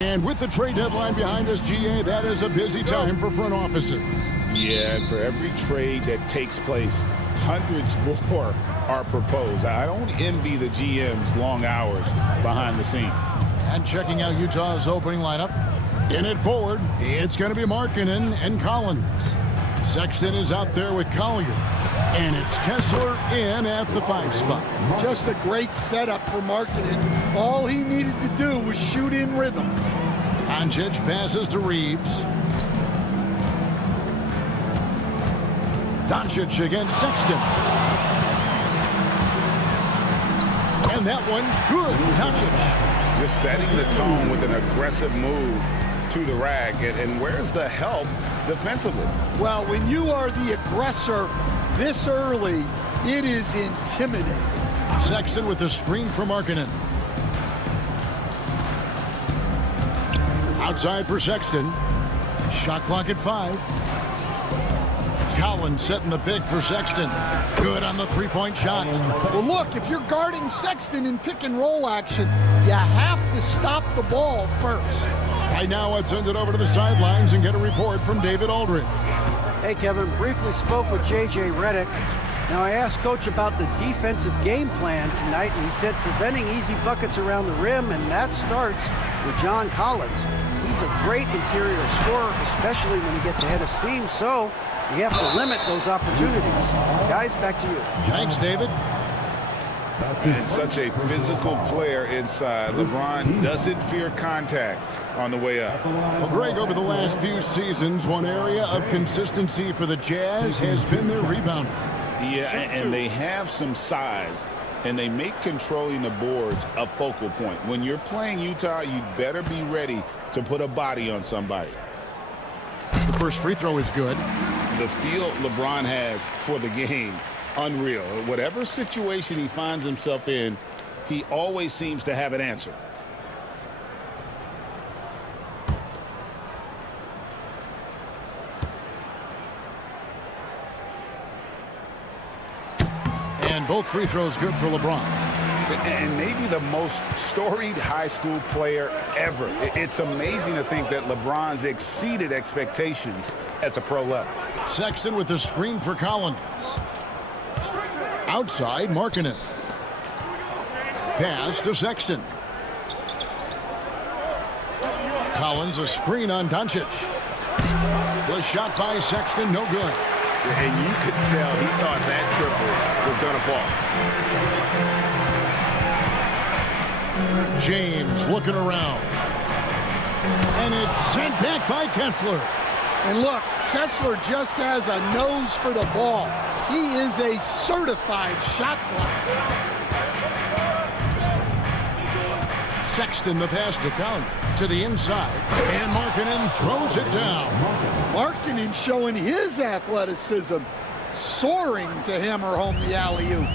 And with the trade deadline behind us, GA, that is a busy time for front offices. Yeah, and for every trade that takes place, hundreds more are proposed. I don't envy the GM's long hours behind the scenes. And checking out Utah's opening lineup. In it forward, it's going to be Markkanen and Collins. Sexton is out there with Collier. And it's Kessler in at the 5 spot. Just a great setup for Markkanen. All he needed to do was shoot in rhythm. Doncic passes to Reeves. Doncic against Sexton. And that one's good. Doncic. Just setting the tone with an aggressive move to the rack. And where's the help defensively? Well, when you are the aggressor this early, it is intimidating. Sexton with the screen for Markkanen. Outside for Sexton. Shot clock at 5. Collins setting the pick for Sexton. Good on the three-point shot. Well, look, if you're guarding Sexton in pick-and-roll action, you have to stop the ball first. Right now, let's send it over to the sidelines and get a report from David Aldridge. Hey, Kevin, briefly spoke with J.J. Redick. Now, I asked Coach about the defensive game plan tonight, and he said preventing easy buckets around the rim, and that starts with John Collins. He's a great interior scorer, especially when he gets ahead of steam, so we have to limit those opportunities. Guys, back to you. Thanks, David. And such a physical player inside. LeBron doesn't fear contact on the way up. Well, Greg, over the last few seasons, one area of consistency for the Jazz has been their rebound. Yeah, and they have some size, and they make controlling the boards a focal point. When you're playing Utah, you'd better be ready to put a body on somebody. The first free throw is good. The feel LeBron has for the game, unreal. Whatever situation he finds himself in, he always seems to have an answer. And both free throws good for LeBron. And maybe the most storied high school player ever. It's amazing to think that LeBron's exceeded expectations at the pro level. Sexton with the screen for Collins. Outside, Markkanen. Pass to Sexton. Collins a screen on Doncic. The shot by Sexton, no good. And you could tell he thought that triple was going to fall. James looking around. And it's sent back by Kessler. And look, Kessler just has a nose for the ball. He is a certified shot blocker. Sexton the pass to Collins. To the inside. And Markkanen throws it down. Markkanen showing his athleticism, soaring to hammer home the alley-oop.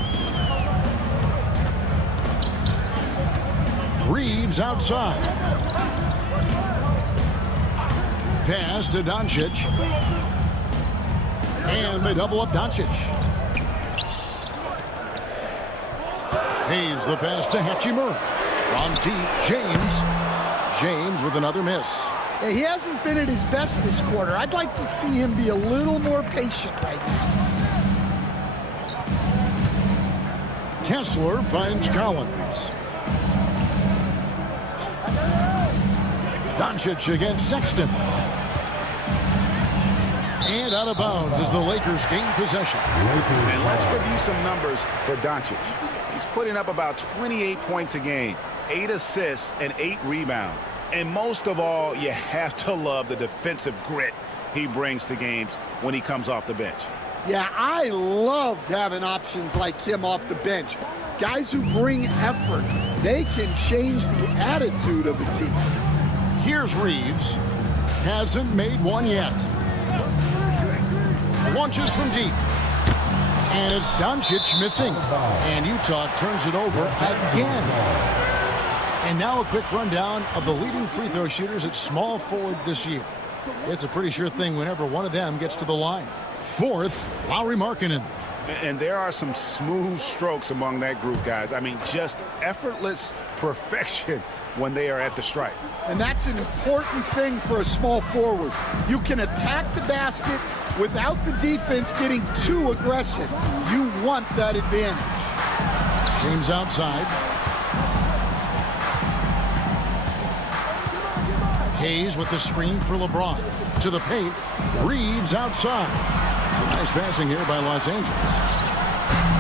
Reeves outside. Pass to Doncic. And they double up Doncic. Hayes the pass to Hachimura. From deep, James with another miss. He hasn't been at his best this quarter. I'd like to see him be a little more patient right now. Kessler finds Collins. Doncic against Sexton. And out of bounds as the Lakers gain possession. And let's review some numbers for Doncic. He's putting up about 28 points a game, 8 assists, and 8 rebounds. And most of all, you have to love the defensive grit he brings to games when he comes off the bench. Yeah, I loved having options like him off the bench. Guys who bring effort. They can change the attitude of a team. Here's Reeves. Hasn't made one yet. Launches from deep. And it's Doncic missing. And Utah turns it over again. And now a quick rundown of the leading free throw shooters at small forward this year. It's a pretty sure thing whenever one of them gets to the line. Fourth, Lauri Markkanen. And there are some smooth strokes among that group, guys. I mean, just effortless perfection when they are at the stripe. And that's an important thing for a small forward. You can attack the basket without the defense getting too aggressive. You want that advantage. James outside. Hayes with the screen for LeBron. To the paint. Reeves outside. Nice passing here by Los Angeles.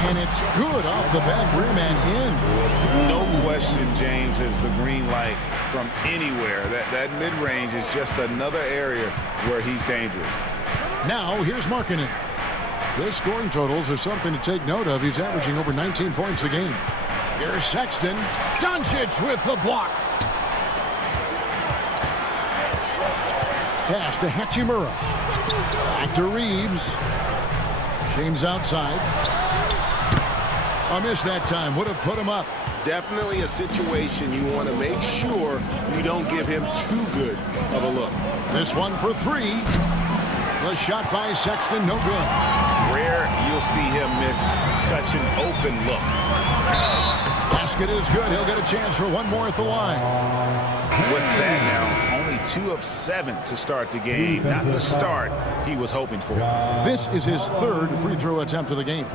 And it's good off the back rim and in. No question, James has the green light from anywhere. That mid-range is just another area where he's dangerous. Now, here's Markkanen. His scoring totals are something to take note of. He's averaging over 19 points a game. Here's Sexton. Doncic with the block. Pass to Hachimura. Back to Reeves. James outside. A miss that time. Would have put him up. Definitely a situation you want to make sure you don't give him too good of a look. This one for three. The shot by Sexton, no good. Rare you'll see him miss such an open look. Basket is good. He'll get a chance for one more at the line. With that now, only 2 of 7 to start the game. Not the start he was hoping for. This is his third free throw attempt of the game.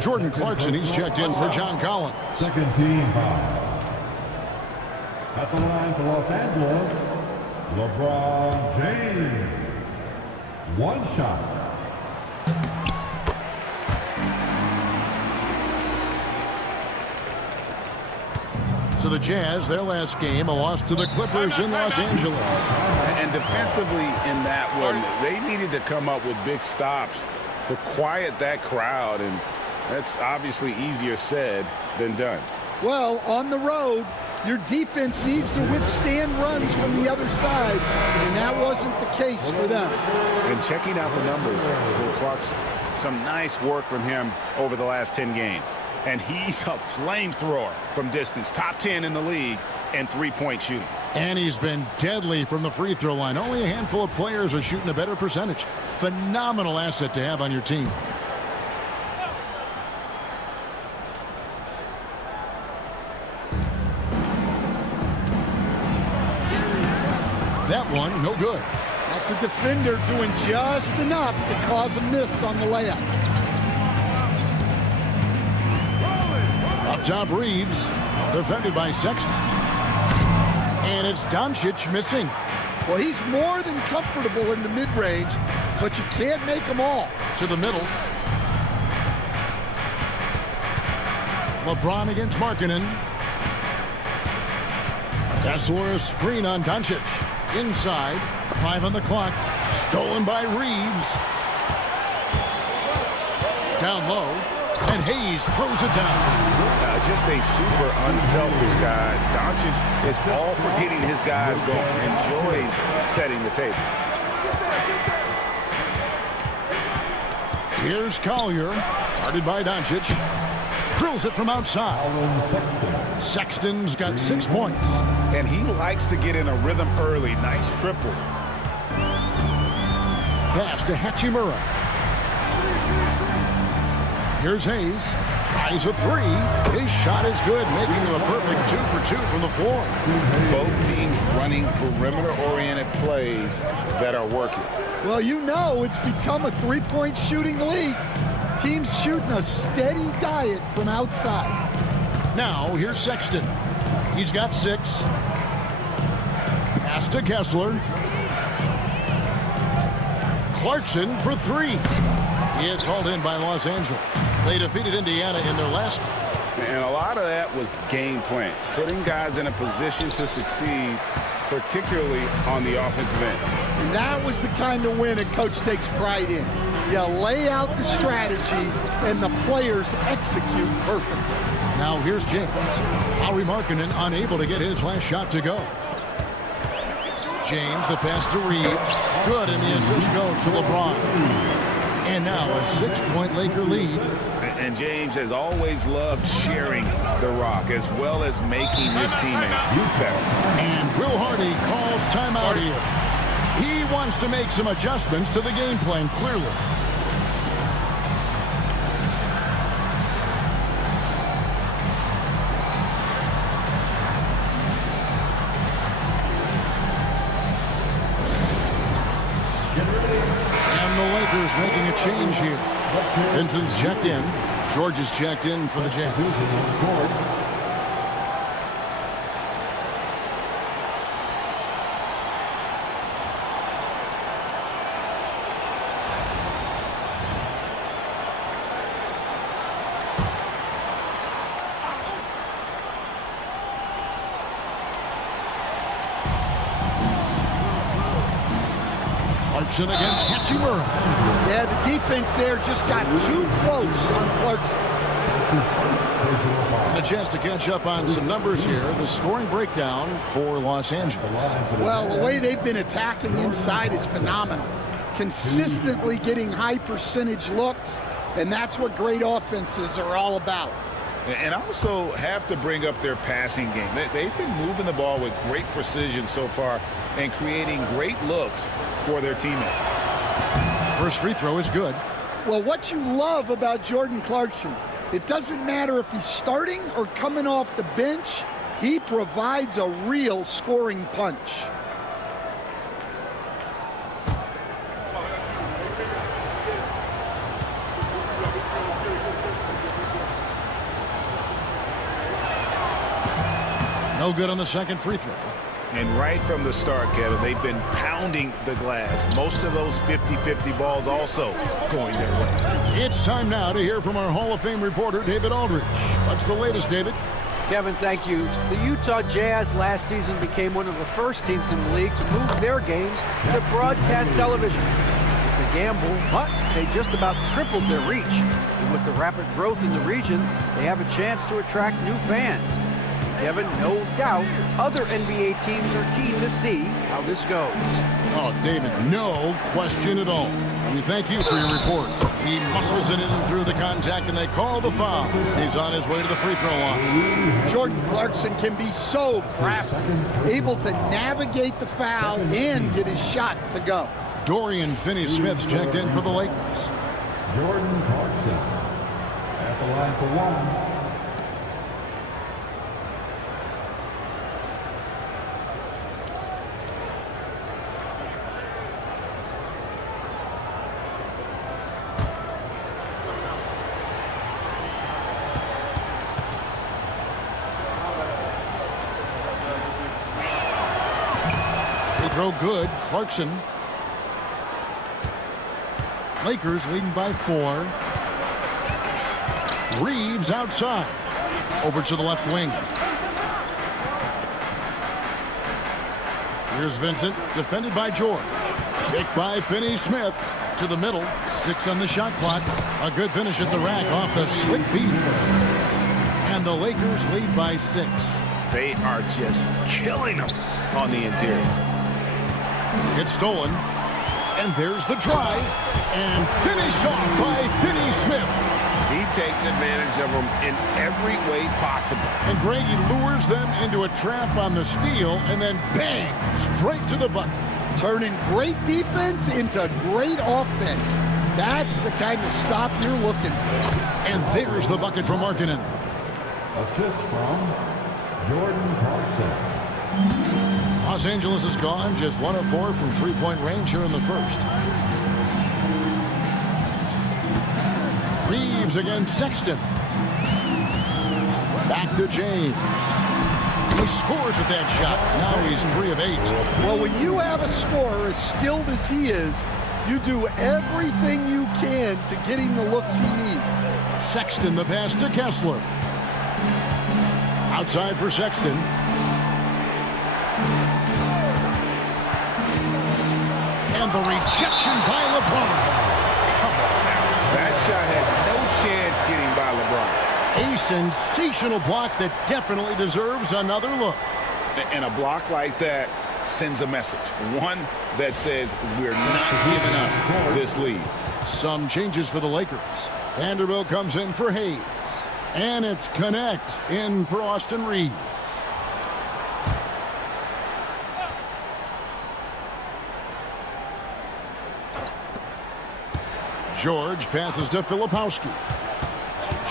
Jordan Clarkson, he's checked in for John Collins. Second team foul. At the line for Los Angeles, LeBron James. One shot. So the Jazz, their last game, a loss to the Clippers in Los Angeles. And defensively in that one, they needed to come up with big stops to quiet that crowd, and that's obviously easier said than done. Well, on the road, your defense needs to withstand runs from the other side, and that wasn't the case for them. And checking out the numbers for Clarkson, some nice work from him over the last 10 games. And he's a flamethrower from distance. Top 10 in the league in three-point shooting. And he's been deadly from the free throw line. Only a handful of players are shooting a better percentage. Phenomenal asset to have on your team. That one, no good. That's a defender doing just enough to cause a miss on the layup. Up top, Reeves, defended by Sexton. And it's Doncic missing. Well, he's more than comfortable in the mid-range, but you can't make them all. To the middle. LeBron against Markkanen. Kessler screen on Doncic. Inside, 5 on the clock. Stolen by Reeves. Down low. And Hayes throws it down. Just a super unselfish guy. Doncic is all for getting his guys going. Enjoys setting the table. Here's Collier. Guarded by Doncic. Drills it from outside. Sexton's got 6 points. And he likes to get in a rhythm early. Nice triple. Pass to Hachimura. Here's Hayes. Tries a three. His shot is good, making him a perfect 2 for 2 from the floor. Both teams running perimeter-oriented plays that are working. Well, you know it's become a three-point shooting league. Teams shooting a steady diet from outside. Now, here's Sexton. He's got 6. Pass to Kessler. Clarkson for 3. It's hauled in by Los Angeles. They defeated Indiana in their last game. And a lot of that was game plan. Putting guys in a position to succeed, particularly on the offensive end. And that was the kind of win a coach takes pride in. You lay out the strategy, and the players execute perfectly. Now here's James. Lauri Markkanen unable to get his last shot to go. James, the pass to Reeves. Good, and the assist goes to LeBron. And now a 6-point Laker lead. And James has always loved sharing the rock as well as making his teammates better. And Will Hardy calls timeout here. He wants to make some adjustments to the game plan, clearly. Lakers making a change here. Vincent's checked in. George is checked in for the Jazz. Clarkson against Hachimura. Yeah, the defense there just got too close on Clarkson. And a chance to catch up on some numbers here. The scoring breakdown for Los Angeles. Well, the way they've been attacking inside is phenomenal. Consistently getting high percentage looks, and that's what great offenses are all about. And also have to bring up their passing game. They've been moving the ball with great precision so far and creating great looks for their teammates. First free throw is good. Well, what you love about Jordan Clarkson, it doesn't matter if he's starting or coming off the bench, he provides a real scoring punch. No good on the second free throw. And right from the start, Kevin, they've been pounding the glass. Most of those 50-50 balls also going their way. It's time now to hear from our Hall of Fame reporter, David Aldridge. What's the latest, David? Kevin, thank you. The Utah Jazz last season became one of the first teams in the league to move their games to broadcast television. It's a gamble, but they just about tripled their reach. And with the rapid growth in the region, they have a chance to attract new fans. Kevin, no doubt, other NBA teams are keen to see how this goes. Oh, David, no question at all. And we thank you for your report. He muscles it in through the contact, and they call the foul. He's on his way to the free throw line. Jordan Clarkson can be so crafty, able to navigate the foul and get his shot to go. Dorian Finney-Smith's checked in for the Lakers. Jordan Clarkson at the line for one. Throw good. Clarkson. Lakers leading by 4. Reeves outside. Over to the left wing. Here's Vincent, defended by George. Picked by Finney-Smith to the middle. 6 on the shot clock. A good finish at the rack off the slick feed. And the Lakers lead by 6. They are just killing them on the interior. It's stolen, and there's the drive, and finished off by Finney-Smith. He takes advantage of them in every way possible. And Greg, he lures them into a trap on the steal, and then bang, straight to the bucket. Turning great defense into great offense. That's the kind of stop you're looking for. And there's the bucket from Markkanen. Assist from Jordan Clarkson. Los Angeles is gone, just 1 of 4 from three-point range here in the first. Reeves against Sexton. Back to James. He scores with that shot. Now he's 3 of 8. Well, when you have a scorer as skilled as he is, you do everything you can to get him the looks he needs. Sexton, the pass to Kessler. Outside for Sexton. And the rejection by LeBron. Come on now. That shot had no chance getting by LeBron. A sensational block that definitely deserves another look. And a block like that sends a message. One that says we're not giving up this lead. Some changes for the Lakers. Vanderbilt comes in for Hayes. And it's Connect in for Austin Reeves. George passes to Filipowski.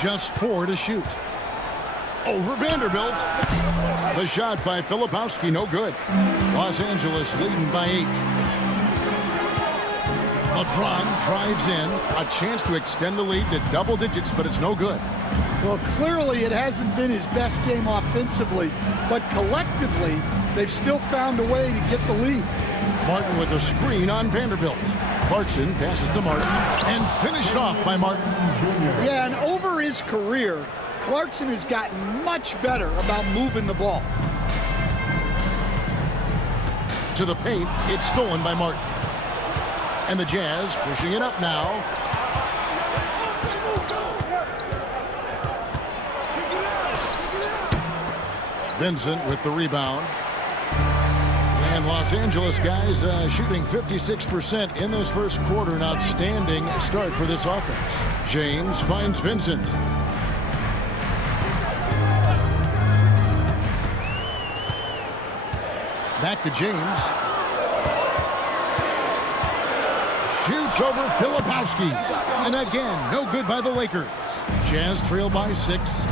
Just 4 to shoot. Over Vanderbilt. The shot by Filipowski, no good. Los Angeles leading by 8. LeBron drives in. A chance to extend the lead to double digits, but it's no good. Well, clearly it hasn't been his best game offensively, but collectively, they've still found a way to get the lead. Martin with a screen on Vanderbilt. Clarkson passes to Martin and finished off by Martin. Yeah, and over his career, Clarkson has gotten much better about moving the ball. To the paint, it's stolen by Martin. And the Jazz pushing it up now. Vincent with the rebound. And Los Angeles guys shooting 56% in this first quarter. An outstanding start for this offense. James finds Vincent. Back to James. Shoots over Filipowski. And again, no good by the Lakers. Jazz trail by 6.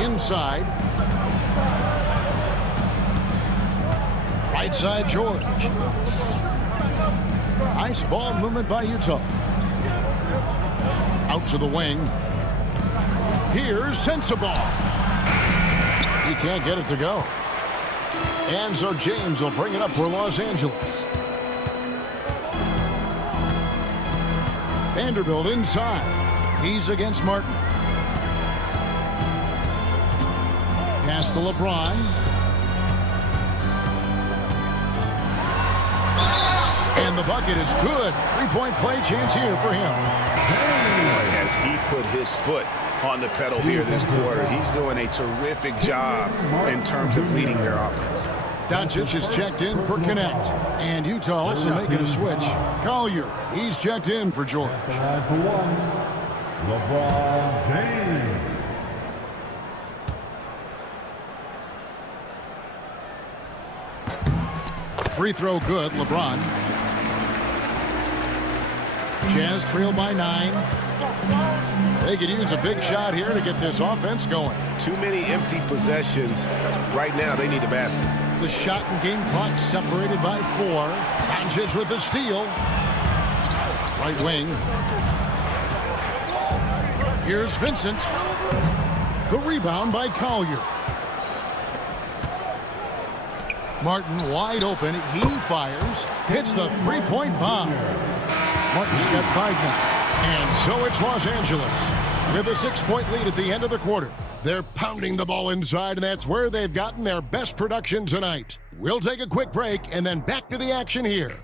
Inside. Right side, George. Nice ball movement by Utah. Out to the wing. Here's Sensabaugh. He can't get it to go. And so James will bring it up for Los Angeles. Vanderbilt inside. He's against Martin. Pass to LeBron. And the bucket is good. Three-point play chance here for him. Boy, has he put his foot on the pedal here this quarter. He's doing a terrific job in terms of leading their offense. Doncic is checked in for Connect. And Utah also making a switch. Collier, he's checked in for George. Line for one, LeBron James. Free throw good, LeBron. Jazz trail by 9. They could use a big shot here to get this offense going. Too many empty possessions. Right now, they need a basket. The shot and game clock separated by 4. Doncic with the steal. Right wing. Here's Vincent. The rebound by Collier. Martin wide open. He fires. Hits the three-point bomb. Martin's got 5 now. And so it's Los Angeles with a 6-point lead at the end of the quarter. They're pounding the ball inside, and that's where they've gotten their best production tonight. We'll take a quick break and then back to the action here.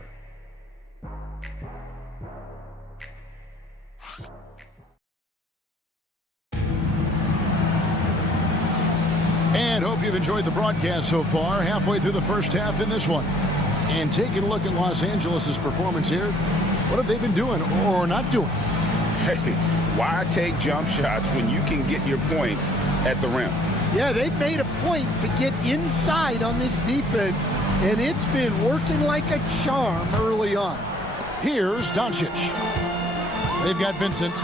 And hope you've enjoyed the broadcast so far. Halfway through the first half in this one. And taking a look at Los Angeles' performance here. What have they been doing or not doing? Hey, why take jump shots when you can get your points at the rim? Yeah, they've made a point to get inside on this defense, and it's been working like a charm early on. Here's Doncic. They've got Vincent.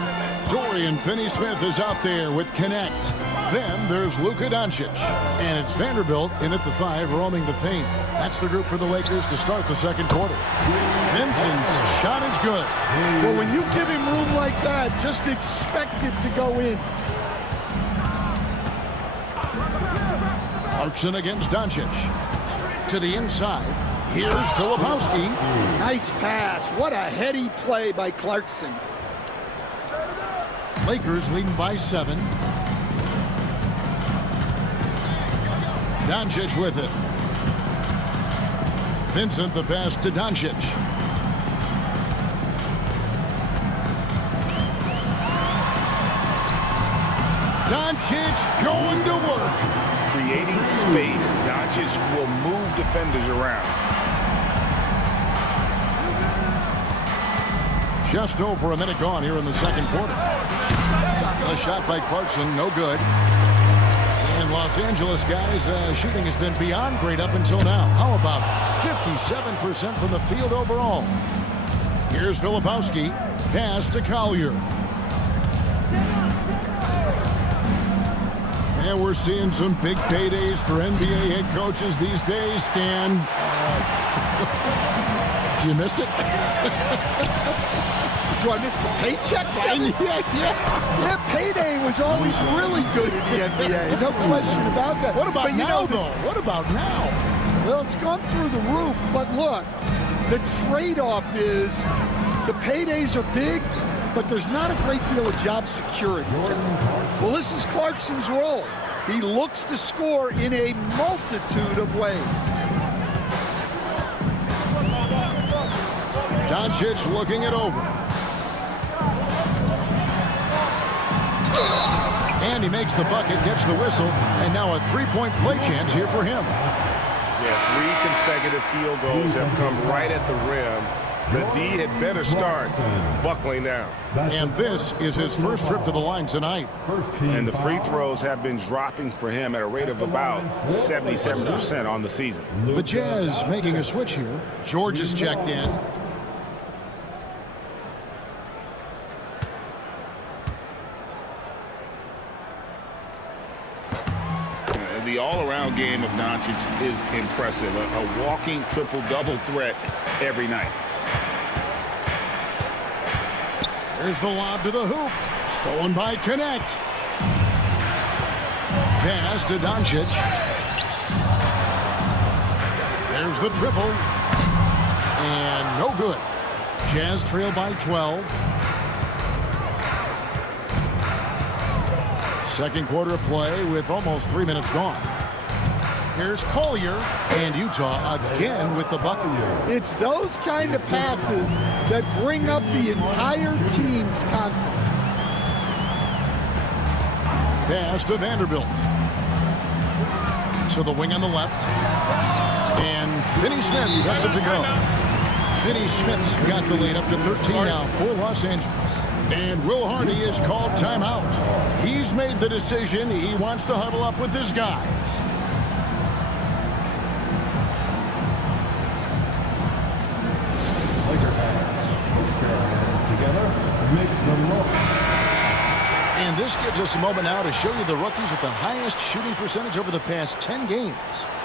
Dorian Finney-Smith is out there with Connect. Then there's Luka Doncic. And it's Vanderbilt in at the 5, roaming the paint. That's the group for the Lakers to start the second quarter. Vincent's shot is good. Well, when you give him room like that, just expect it to go in. Clarkson against Doncic. To the inside. Here's Filipowski. Nice pass. What a heady play by Clarkson. Lakers leading by 7. Doncic with it. Vincent the pass to Doncic. Doncic going to work. Creating space, Doncic will move defenders around. Just over a minute gone here in the second quarter. A shot by Clarkson, no good. And Los Angeles guys, shooting has been beyond great up until now. How about 57% from the field overall? Here's Filipowski. Pass to Collier. And we're seeing some big paydays for NBA head coaches these days, Stan. Do you miss it? Do I miss the paychecks? Yeah, payday was always really good in the NBA. No question about that. What about but now, though? What about now? Well, it's gone through the roof, but look, the trade-off is the paydays are big, but there's not a great deal of job security. Well, this is Clarkson's role. He looks to score in a multitude of ways. Doncic looking it over. And he makes the bucket, gets the whistle, and now a three-point play chance here for him. Yeah, 3 consecutive field goals have come right at the rim. The D had better start buckling down. And this is his first trip to the line tonight. And the free throws have been dropping for him at a rate of about 77% on the season. The Jazz making a switch here. George is checked in. The all-around game of Doncic is impressive. A walking triple-double threat every night. Here's the lob to the hoop. Stolen by Connect. Pass to Doncic. There's the triple. And no good. Jazz trail by 12. Second quarter play with almost 3 minutes gone. Here's Collier, and Utah again with the bucket. It's those kind of passes that bring up the entire team's confidence. Pass to Vanderbilt. To the wing on the left. And Finney Smith gets it to go. Finney Smith's got the lead up to 13 now for Los Angeles. And Will Hardy is called timeout. He's made the decision. He wants to huddle up with his guys. And this gives us a moment now to show you the rookies with the highest shooting percentage over the past 10 games.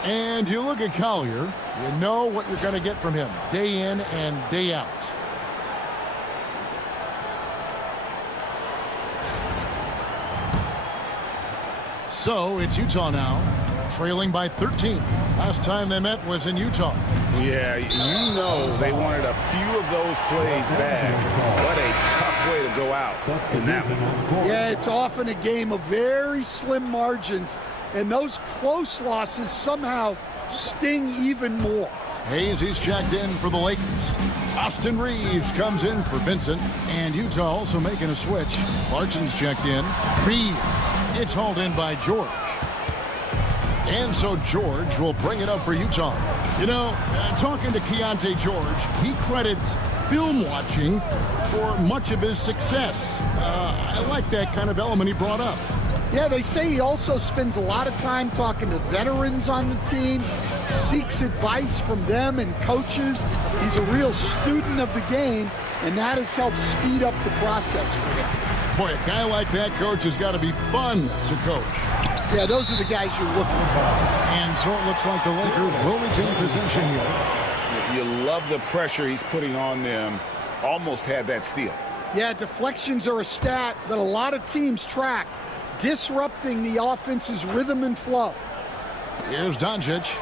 And you look at Collier, you know what you're going to get from him day in and day out. So it's Utah now, trailing by 13. Last time they met was in Utah. Yeah, you know they wanted a few of those plays back. What a tough way to go out in that one. Yeah, it's often a game of very slim margins, and those close losses somehow sting even more. Hayes, he's checked in for the Lakers. Austin Reeves comes in for Vincent, and Utah also making a switch. Clarkson's checked in. Reeves, it's hauled in by George. And so George will bring it up for Utah. You know, talking to Keontae George, he credits film watching for much of his success. I like that kind of element he brought up. Yeah, they say he also spends a lot of time talking to veterans on the team, seeks advice from them and coaches. He's a real student of the game, and that has helped speed up the process for him. Boy, a guy like that, coach, has got to be fun to coach. Yeah, those are the guys you're looking for. And so it looks like the Lakers will retain possession here. You love the pressure he's putting on them. Almost had that steal. Yeah, deflections are a stat that a lot of teams track, disrupting the offense's rhythm and flow. Here's Doncic.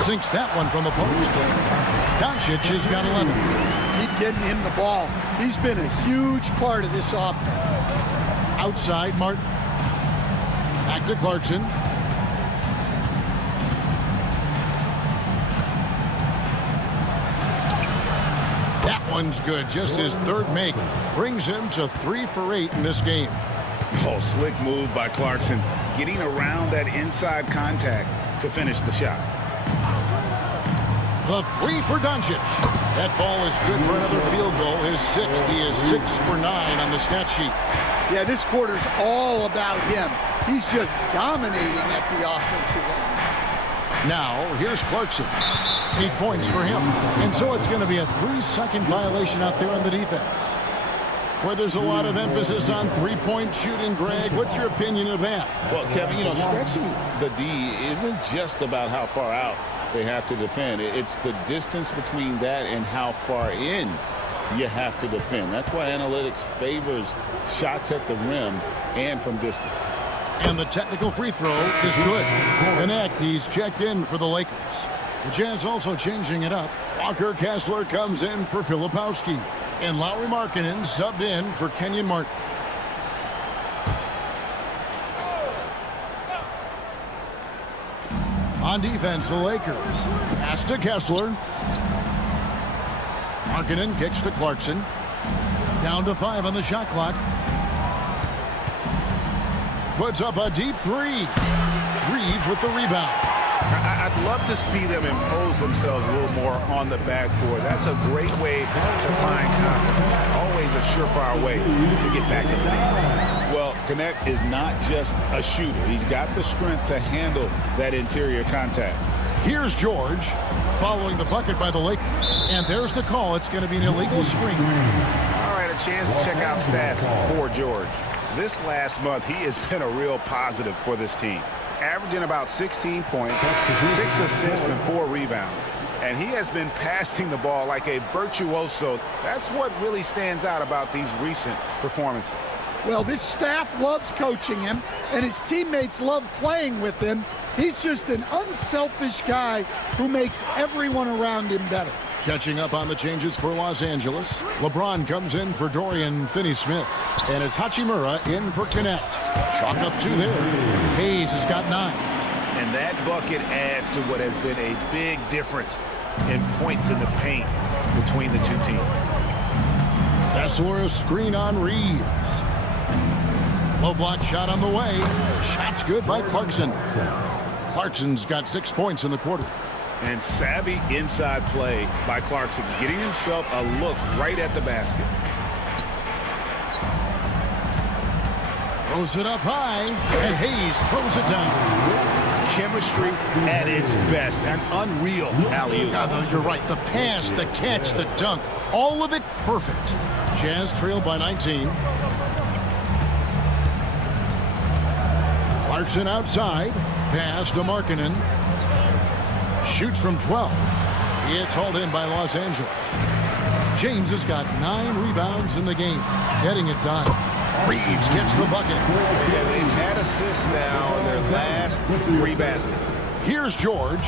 Sinks that one from the post. Doncic has got 11. Keep getting him the ball. He's been a huge part of this offense. Outside, Martin. Back to Clarkson. That one's good. Just his third make. Brings him to 3 for 8 in this game. Oh, slick move by Clarkson. Getting around that inside contact to finish the shot. The 3 for Doncic. That ball is good for another field goal. His 6th. He is 6 for 9 on the stat sheet. Yeah, this quarter's all about him. He's just dominating at the offensive end. Now, here's Clarkson. 8 points for him. And so it's going to be a 3-second violation out there on the defense. where there's a lot of emphasis on three-point shooting. Greg, what's your opinion of that? Well, Kevin, stretching the D isn't just about how far out they have to defend. It's the distance between that and how far in you have to defend. That's why analytics favors shots at the rim and from distance. And the technical free throw is good. Connect, he's checked in for the Lakers. The Jazz also changing it up. Walker Kessler comes in for Filipowski. And Lauri Markkanen subbed in for Kenyon Martin. On defense, the Lakers. Pass to Kessler. Markkanen kicks to Clarkson. Down to 5 on the shot clock. Puts up a deep three. Reeves with the rebound. I'd love to see them impose themselves a little more on the backboard. That's a great way to find confidence. Always a surefire way to get back in the lead. Well, Connect is not just a shooter. He's got the strength to handle that interior contact. Here's George following the bucket by the Lakers. And there's the call. It's going to be an illegal screen. All right, a chance to check out stats for George. This last month, he has been a real positive for this team. Averaging about 16 points, 6 assists, and 4 rebounds. And he has been passing the ball like a virtuoso. That's what really stands out about these recent performances. Well, this staff loves coaching him, and his teammates love playing with him. He's just an unselfish guy who makes everyone around him better. Catching up on the changes for Los Angeles. LeBron comes in for Dorian Finney-Smith. And it's Hachimura in for Connect. Chalk up 2 there. Hayes has got 9. And that bucket adds to what has been a big difference in points in the paint between the two teams. Kessler screen on Reeves. Low block shot on the way. Shot's good by Clarkson. Clarkson's got 6 points in the quarter. And savvy inside play by Clarkson, getting himself a look right at the basket. Throws it up high, and Hayes throws it down. Chemistry at its best, an unreal alley-oop. You're right. The pass, the catch, the dunk, all of it perfect. Jazz trailed by 19. Clarkson outside. Pass to Markkanen. Shoots from 12. It's hauled in by Los Angeles. James has got 9 rebounds in the game. Getting it done. Reeves gets the bucket. Yeah, they've had assists now in their last 3 baskets. Here's George.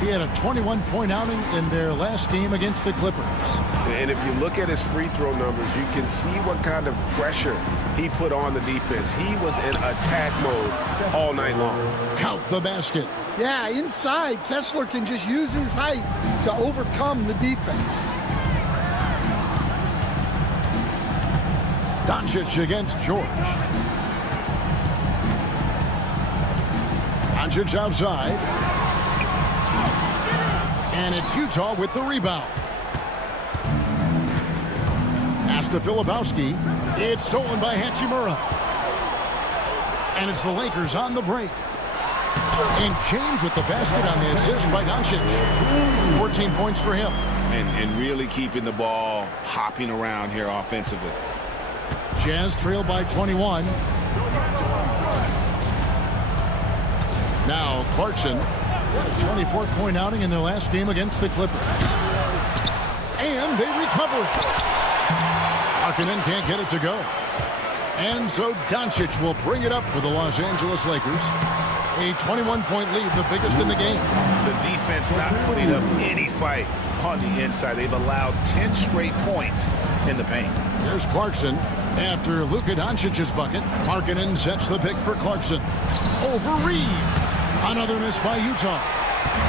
He had a 21-point outing in their last game against the Clippers. And if you look at his free throw numbers, you can see what kind of pressure he put on the defense. He was in attack mode all night long. Count the basket. Yeah, inside, Kessler can just use his height to overcome the defense. Doncic against George. Doncic outside. And it's Utah with the rebound. Pass to Filipowski. It's stolen by Hachimura. And it's the Lakers on the break. And James with the basket on the assist by Doncic. 14 points for him. And really keeping the ball hopping around here offensively. Jazz trail by 21. Now Clarkson. 24-point outing in their last game against the Clippers. And they recover. Markkanen can't get it to go. And so Doncic will bring it up for the Los Angeles Lakers. A 21-point lead, the biggest in the game. The defense not putting up any fight on the inside. They've allowed 10 straight points in the paint. Here's Clarkson. After Luka Doncic's bucket, Markkanen sets the pick for Clarkson. Over Reeves. Another miss by Utah.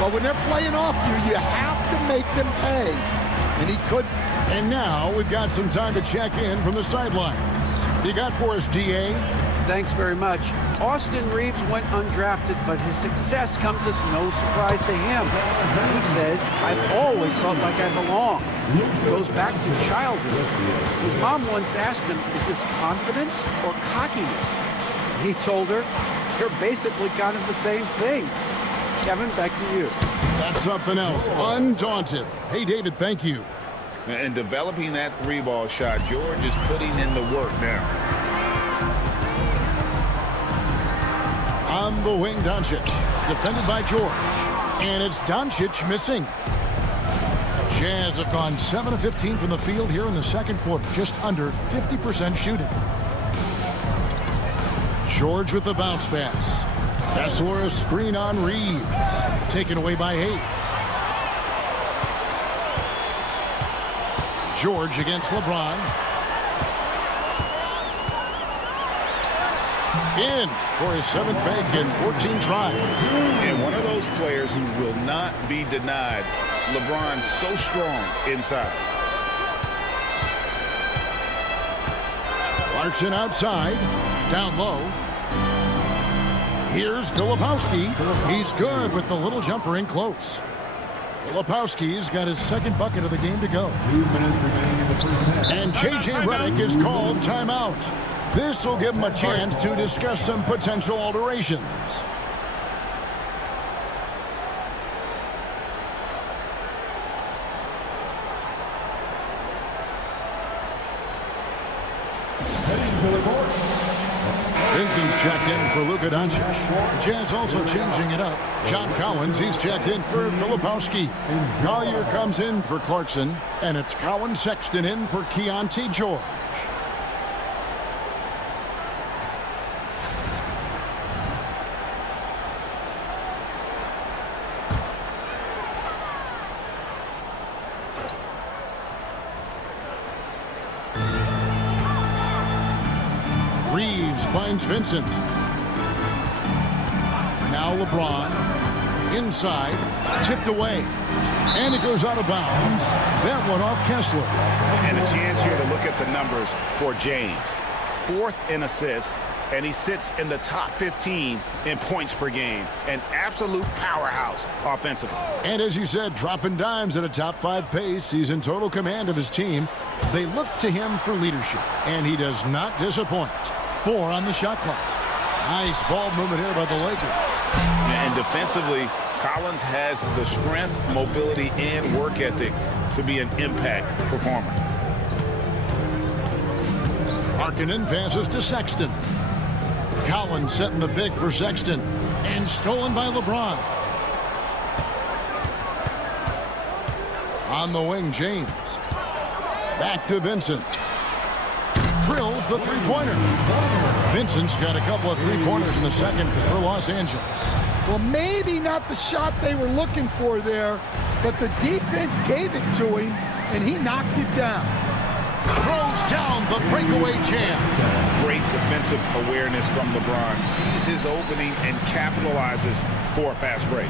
Well, when they're playing off you, you have to make them pay. And he couldn't. And now we've got some time to check in from the sidelines. You got for us, DA? Thanks very much. Austin Reeves went undrafted, but his success comes as no surprise to him. He says, I've always felt like I belong. It goes back to childhood. His mom once asked him, is this confidence or cockiness? He told her, they're basically kind of the same thing. Kevin, back to you. That's something else. Undaunted. Hey, David, thank you. And developing that three-ball shot, George is putting in the work now. On the wing, Doncic. Defended by George. And it's Doncic missing. Jazz have gone 7 of 15 from the field here in the second quarter. Just under 50% shooting. George with the bounce pass. Kessler a screen on Reeves. Taken away by Hayes. George against LeBron. In for his 7th bank in 14 tries. And one of those players who will not be denied. LeBron's so strong inside. Clarkson outside. Down low. Here's Filipowski. He's good with the little jumper in close. Filipowski's got his 2nd bucket of the game to go. 2 minutes remaining in the first half. And J.J. Redick is called timeout. This will give him a chance to discuss some potential alterations. Vincent's checked in for Luka Doncic. The Jazz also changing it up. John Collins, he's checked in for Filipowski. Collier comes in for Clarkson. And it's Collins Sexton in for Keontae George. Reeves finds Vincent. Now LeBron. Inside. Tipped away. And it goes out of bounds. That one off Kessler. And a chance here to look at the numbers for James. 4th in assists, and he sits in the top 15 in points per game. An absolute powerhouse offensively. And as you said, dropping dimes at a top 5 pace. He's in total command of his team. They look to him for leadership, and he does not disappoint. 4 on the shot clock. Nice ball movement here by the Lakers. And defensively, Collins has the strength, mobility, and work ethic to be an impact performer. Markkanen passes to Sexton. Collins setting the big for Sexton. And stolen by LeBron. On the wing, James. Back to Vincent. Drills the three-pointer. Vincent's got a couple of three-pointers in the second for Los Angeles. Well, maybe not the shot they were looking for there, but the defense gave it to him, and he knocked it down. Throws down the breakaway jam. Great defensive awareness from LeBron. Sees his opening and capitalizes for a fast break.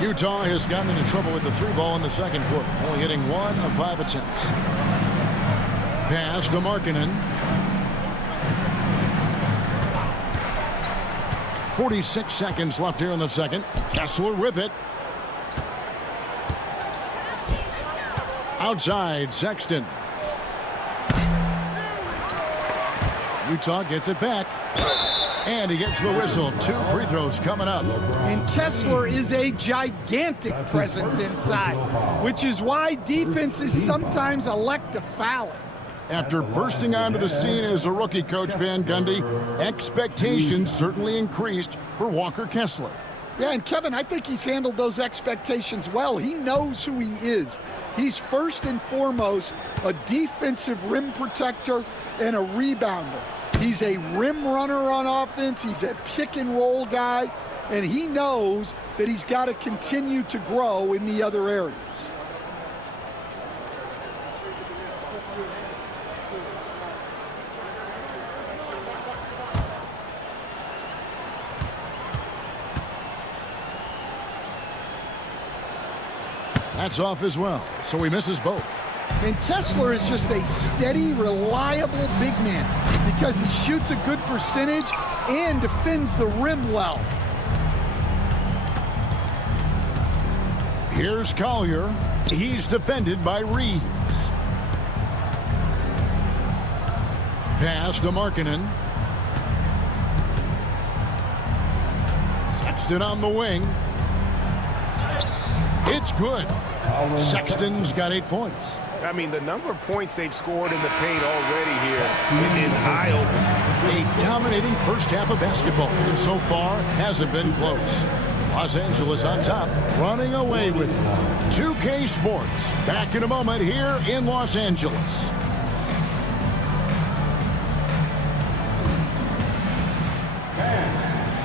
Utah has gotten into trouble with the 3-ball in the second quarter, only hitting 1 of 5 attempts. Pass to Markkanen. 46 seconds left here in the second. Kessler with it. Outside, Sexton. Utah gets it back. And he gets the whistle. 2 free throws coming up. And Kessler is a gigantic presence inside, which is why defenses sometimes elect to foul him. After bursting onto the scene as a rookie, Coach Van Gundy, expectations certainly increased for Walker Kessler. Yeah, and Kevin, I think he's handled those expectations well. He knows who he is. He's first and foremost a defensive rim protector and a rebounder. He's a rim runner on offense. He's a pick and roll guy, and he knows that he's got to continue to grow in the other areas. That's off as well, so he misses both. And Kessler is just a steady, reliable big man because he shoots a good percentage and defends the rim well. Here's Collier. He's defended by Reeves. Pass to Markkanen. Sexton on the wing. It's good. Sexton's got 8 points. I mean, the number of points they've scored in the paint already here is eye-opening. A dominating first half of basketball, and so far hasn't been close. Los Angeles on top, running away with it. 2K Sports, back in a moment here in Los Angeles.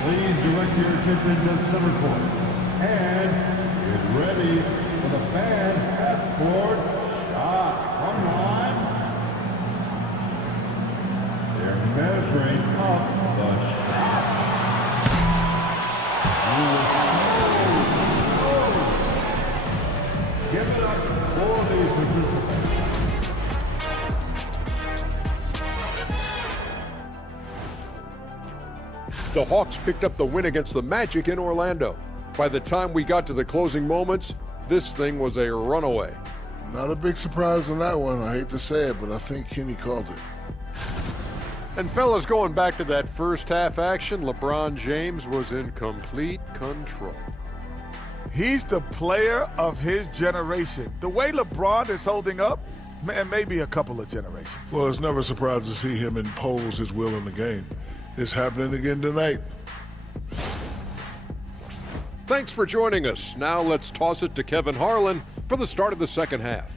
Please direct your attention to center court. And get ready for the fan half-court shot. Come on. They're measuring up the shot. Give it up for the participants. The Hawks picked up the win against the Magic in Orlando. By the time we got to the closing moments, this thing was a runaway. Not a big surprise on that one. I hate to say it, but I think Kenny called it. And fellas, going back to that first half action, LeBron James was in complete control. He's the player of his generation. The way LeBron is holding up, man, maybe a couple of generations. Well, it's never a surprise to see him impose his will in the game. It's happening again tonight. Thanks for joining us. Now let's toss it to Kevin Harlan for the start of the second half.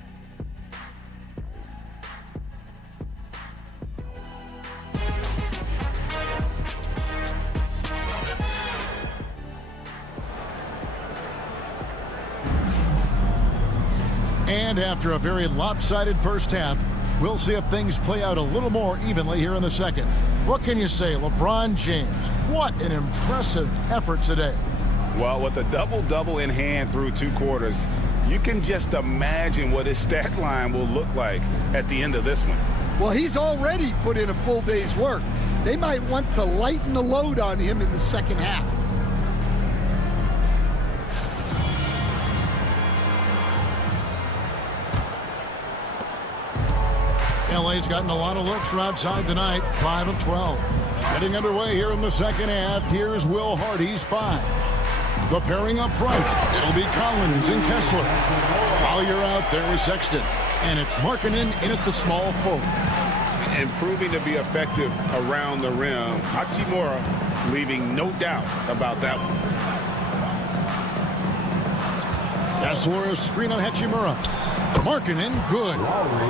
And after a very lopsided first half, we'll see if things play out a little more evenly here in the second. What can you say, LeBron James? What an impressive effort today. Well, with a double-double in hand through 2 quarters, you can just imagine what his stat line will look like at the end of this one. Well, he's already put in a full day's work. They might want to lighten the load on him in the second half. LA's gotten a lot of looks from outside tonight, 5 of 12. Getting underway here in the second half, here's Will Hardy's 5. The pairing up front, it'll be Collins and Kessler. While you're out there is Sexton, and it's Markkanen in at the small forward. And proving to be effective around the rim, Hachimura leaving no doubt about that one. Kessler, a screen on Hachimura. Markkanen, good.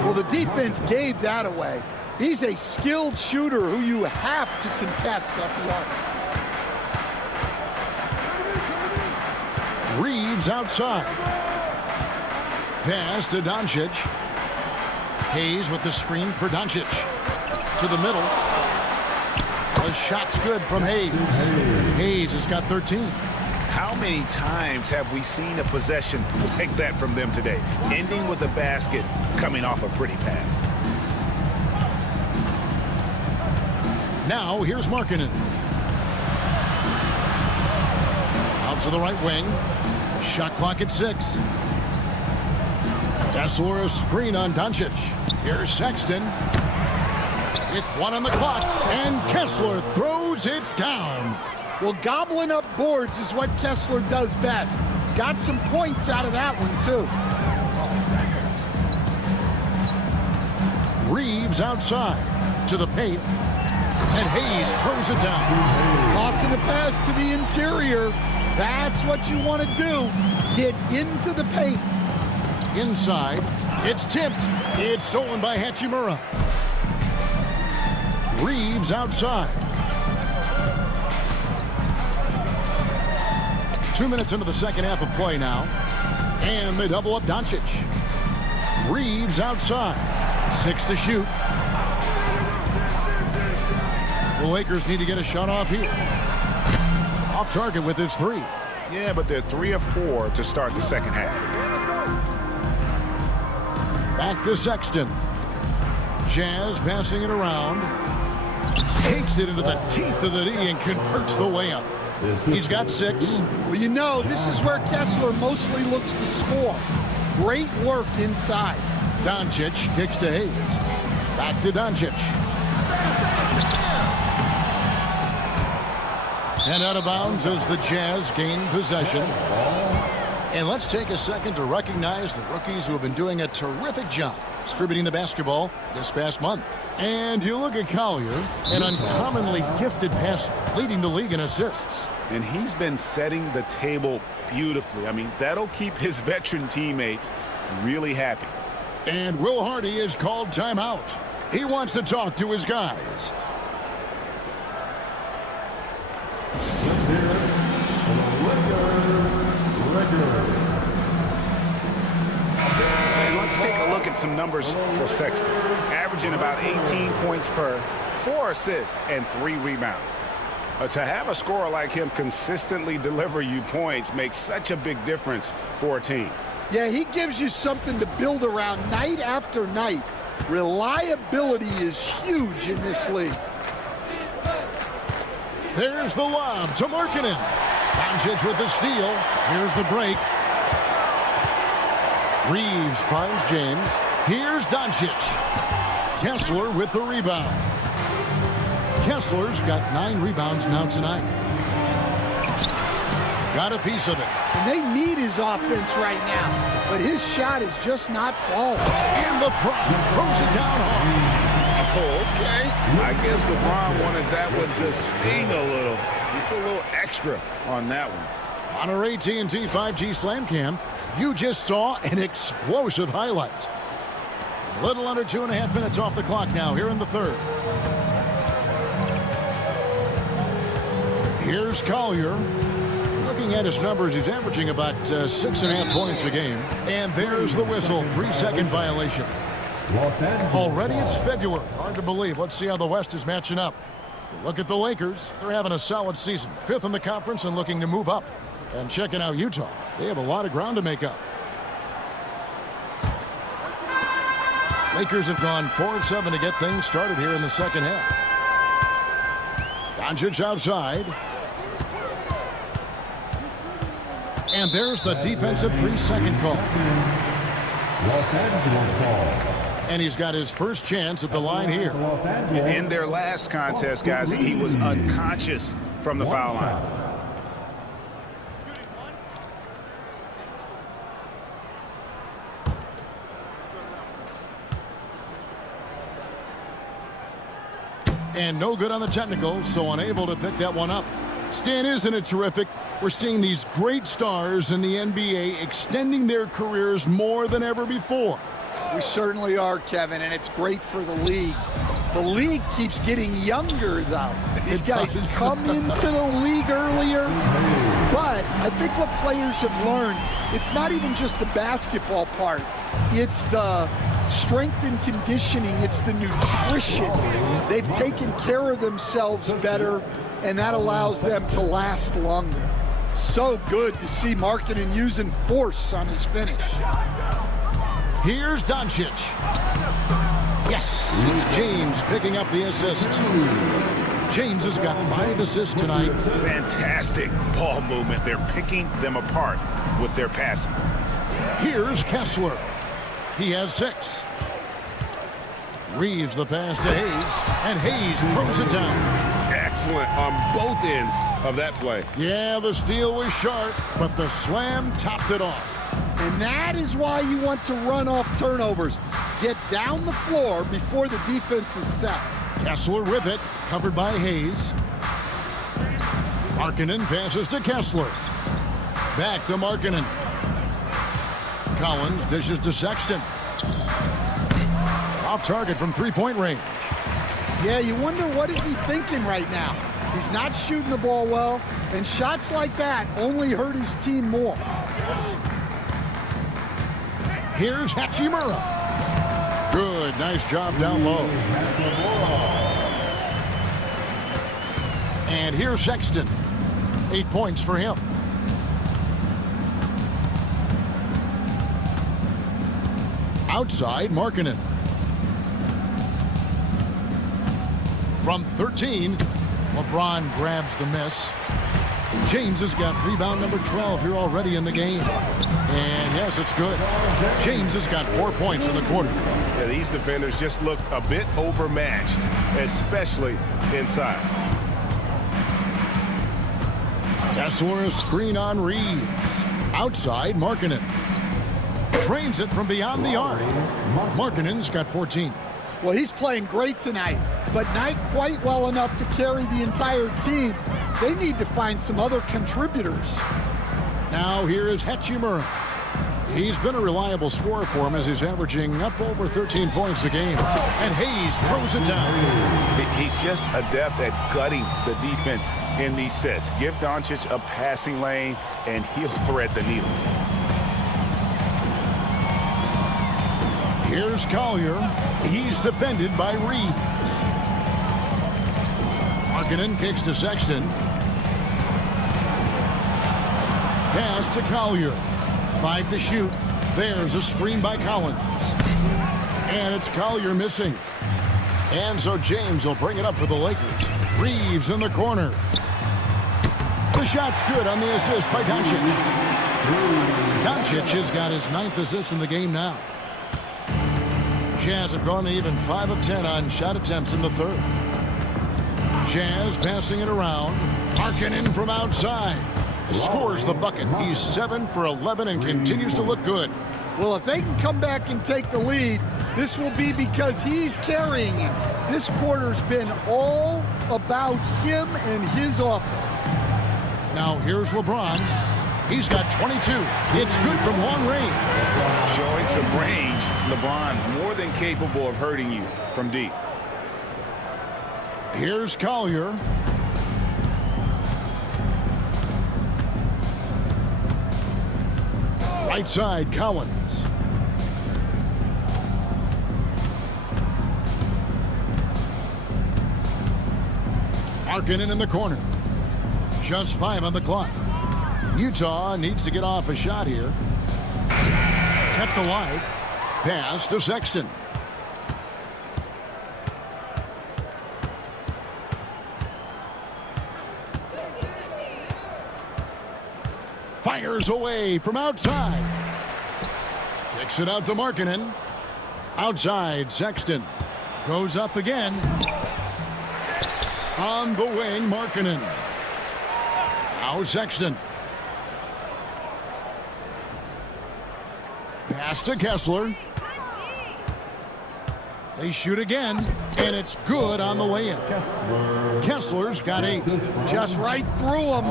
Well, the defense gave that away. He's a skilled shooter who you have to contest at the arc. Reeves outside. Pass to Doncic. Hayes with the screen for Doncic. To the middle. The shot's good from Hayes. Hayes has got 13. How many times have we seen a possession like that from them today, ending with a basket coming off a pretty pass? Now here's Markkanen. Out to the right wing. Shot clock at 6. Kessler, a screen on Doncic. Here's Sexton. With 1 on the clock, and Kessler throws it down. Well, gobbling up boards is what Kessler does best. Got some points out of that one, too. Reeves outside to the paint, and Hayes throws it down. Tossing a pass to the interior. That's what you want to do. Get into the paint. Inside, it's tipped. It's stolen by Hachimura. Reeves outside. 2 minutes into the second half of play now. And they double up Doncic. Reeves outside. 6 to shoot. The Lakers need to get a shot off here. Off target with his 3. Yeah, but they're 3 of 4 to start the second half. Back to Sexton. Jazz passing it around. Takes it into the teeth of the D and converts the layup. He's got 6. Well, you know, this is where Kessler mostly looks to score. Great work inside. Doncic kicks to Hayes. Back to Doncic. And out of bounds as the Jazz gain possession. And let's take a second to recognize the rookies who have been doing a terrific job distributing the basketball this past month. And you look at Collier, an uncommonly gifted passer, leading the league in assists. And he's been setting the table beautifully. I mean, that'll keep his veteran teammates really happy. And Will Hardy is called timeout. He wants to talk to his guys. And let's take a look at some numbers for Sexton. Averaging about 18 points per, 4 assists, and 3 rebounds. To have a scorer like him consistently deliver you points makes such a big difference for a team. Yeah, he gives you something to build around night after night. Reliability is huge in this league. There's the lob to Markkanen. Doncic with the steal. Here's the break. Reeves finds James. Here's Doncic. Kessler with the rebound. Kessler's got 9 rebounds now tonight. Got a piece of it. And they need his offense right now, but his shot is just not falling. And LeBron throws it down hard. Okay. I guess LeBron wanted that one to sting a little. He put a little extra on that one. On our AT&T 5G Slam Cam, you just saw an explosive highlight. A little under 2.5 minutes off the clock now here in the third. Here's Collier. Looking at his numbers, he's averaging about 6.5 points a game. And there's the whistle, 3-second violation. Already it's February. Hard to believe. Let's see how the West is matching up. Look at the Lakers. They're having a solid season. 5th in the conference and looking to move up. And checking out Utah. They have a lot of ground to make up. Lakers have gone 4 of 7 to get things started here in the second half. Doncic outside. And there's the defensive 3-second call. Los Angeles ball. And he's got his first chance at the line here. In their last contest, guys, he was unconscious from the foul line. And no good on the technicals, so unable to pick that one up. Stan, isn't it terrific? We're seeing these great stars in the NBA extending their careers more than ever before. We certainly are, Kevin, and it's great for the league. The league keeps getting younger, though. These guys come into the league earlier, but I think what players have learned, it's not even just the basketball part. It's the strength and conditioning. It's the nutrition. They've taken care of themselves better, and that allows them to last longer. So good to see Markkanen using force on his finish. Here's Doncic. Yes, it's James picking up the assist. James has got 5 assists tonight. Fantastic ball movement. They're picking them apart with their passing. Here's Kessler. He has 6. Reeves the pass to Hayes, and Hayes throws it down. Excellent on both ends of that play. Yeah, the steal was sharp, but the slam topped it off. And that is why you want to run off turnovers. Get down the floor before the defense is set. Kessler with it, covered by Hayes. Markkanen passes to Kessler. Back to Markkanen. Collins dishes to Sexton. Off target from 3-point range. Yeah, you wonder what is he thinking right now. He's not shooting the ball well, and shots like that only hurt his team more. Here's Hachimura. Good, nice job down low. And here's Sexton. 8 points for him. Outside, Markkanen. From 13, LeBron grabs the miss. James has got rebound number 12 here already in the game. And yes, it's good. James has got 4 points in the quarter. Yeah, these defenders just look a bit overmatched, especially inside. Kessler, a screen on Reeves. Outside, Markkanen. Trains it from beyond the arc. Markkanen's got 14. Well, he's playing great tonight, but not quite well enough to carry the entire team. They need to find some other contributors. Now here is Hachimura. He's been a reliable scorer for him as he's averaging up over 13 points a game. And Hayes throws it down. He's just adept at gutting the defense in these sets. Give Doncic a passing lane, and he'll thread the needle. Here's Collier. He's defended by Reed. Markkanen kicks to Sexton. Pass to Collier. 5 to shoot. There's a screen by Collins. And it's Collier missing. And so James will bring it up for the Lakers. Reeves in the corner. The shot's good on the assist by Doncic. Doncic has got his 9th assist in the game now. Jazz have gone to even 5 of 10 on shot attempts in the third. Jazz passing it around. Markkanen from outside. Scores the bucket. He's 7 for 11 and continues to look good. Well, if they can come back and take the lead, this will be because he's carrying it. This quarter's been all about him and his offense. Now here's LeBron. He's got 22. It's good from long range. Showing some range, LeBron more than capable of hurting you from deep. Here's Collier. Right side, Collins. Markkanen in the corner. Just 5 on the clock. Utah needs to get off a shot here. Kept alive. Pass to Sexton. Fires away from outside. Kicks it out to Markkanen. Outside, Sexton. Goes up again. On the wing, Markkanen. Now Sexton. Pass to Kessler. They shoot again, and it's good on the way in. Kessler's got 8. Just right through him.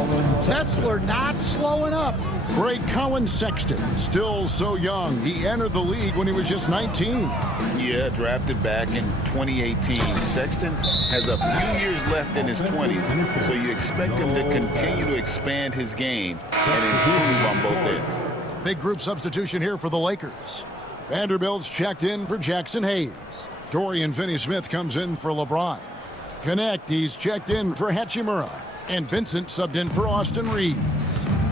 Kessler not slowing up. Greg Collin Sexton, still so young. He entered the league when he was just 19. Yeah, drafted back in 2018. Sexton has a few years left in his 20s, so you expect him to continue to expand his game and improve on both ends. Big group substitution here for the Lakers. Vanderbilt's checked in for Jackson Hayes. Dorian Finney-Smith comes in for LeBron. Connect, he's checked in for Hachimura. And Vincent subbed in for Austin Reeves.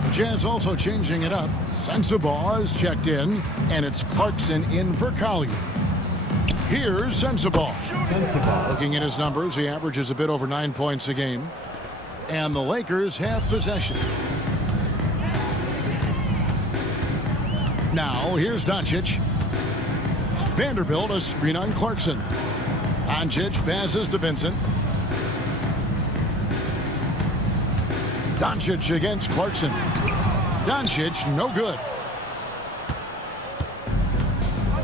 The Jazz also changing it up. Sensabaugh is checked in, and it's Clarkson in for Collier. Here's Sensabaugh. Looking at his numbers, he averages a bit over 9 points a game. And the Lakers have possession. Now, here's Doncic. Vanderbilt, a screen on Clarkson. Doncic passes to Vincent. Doncic against Clarkson. Doncic, no good.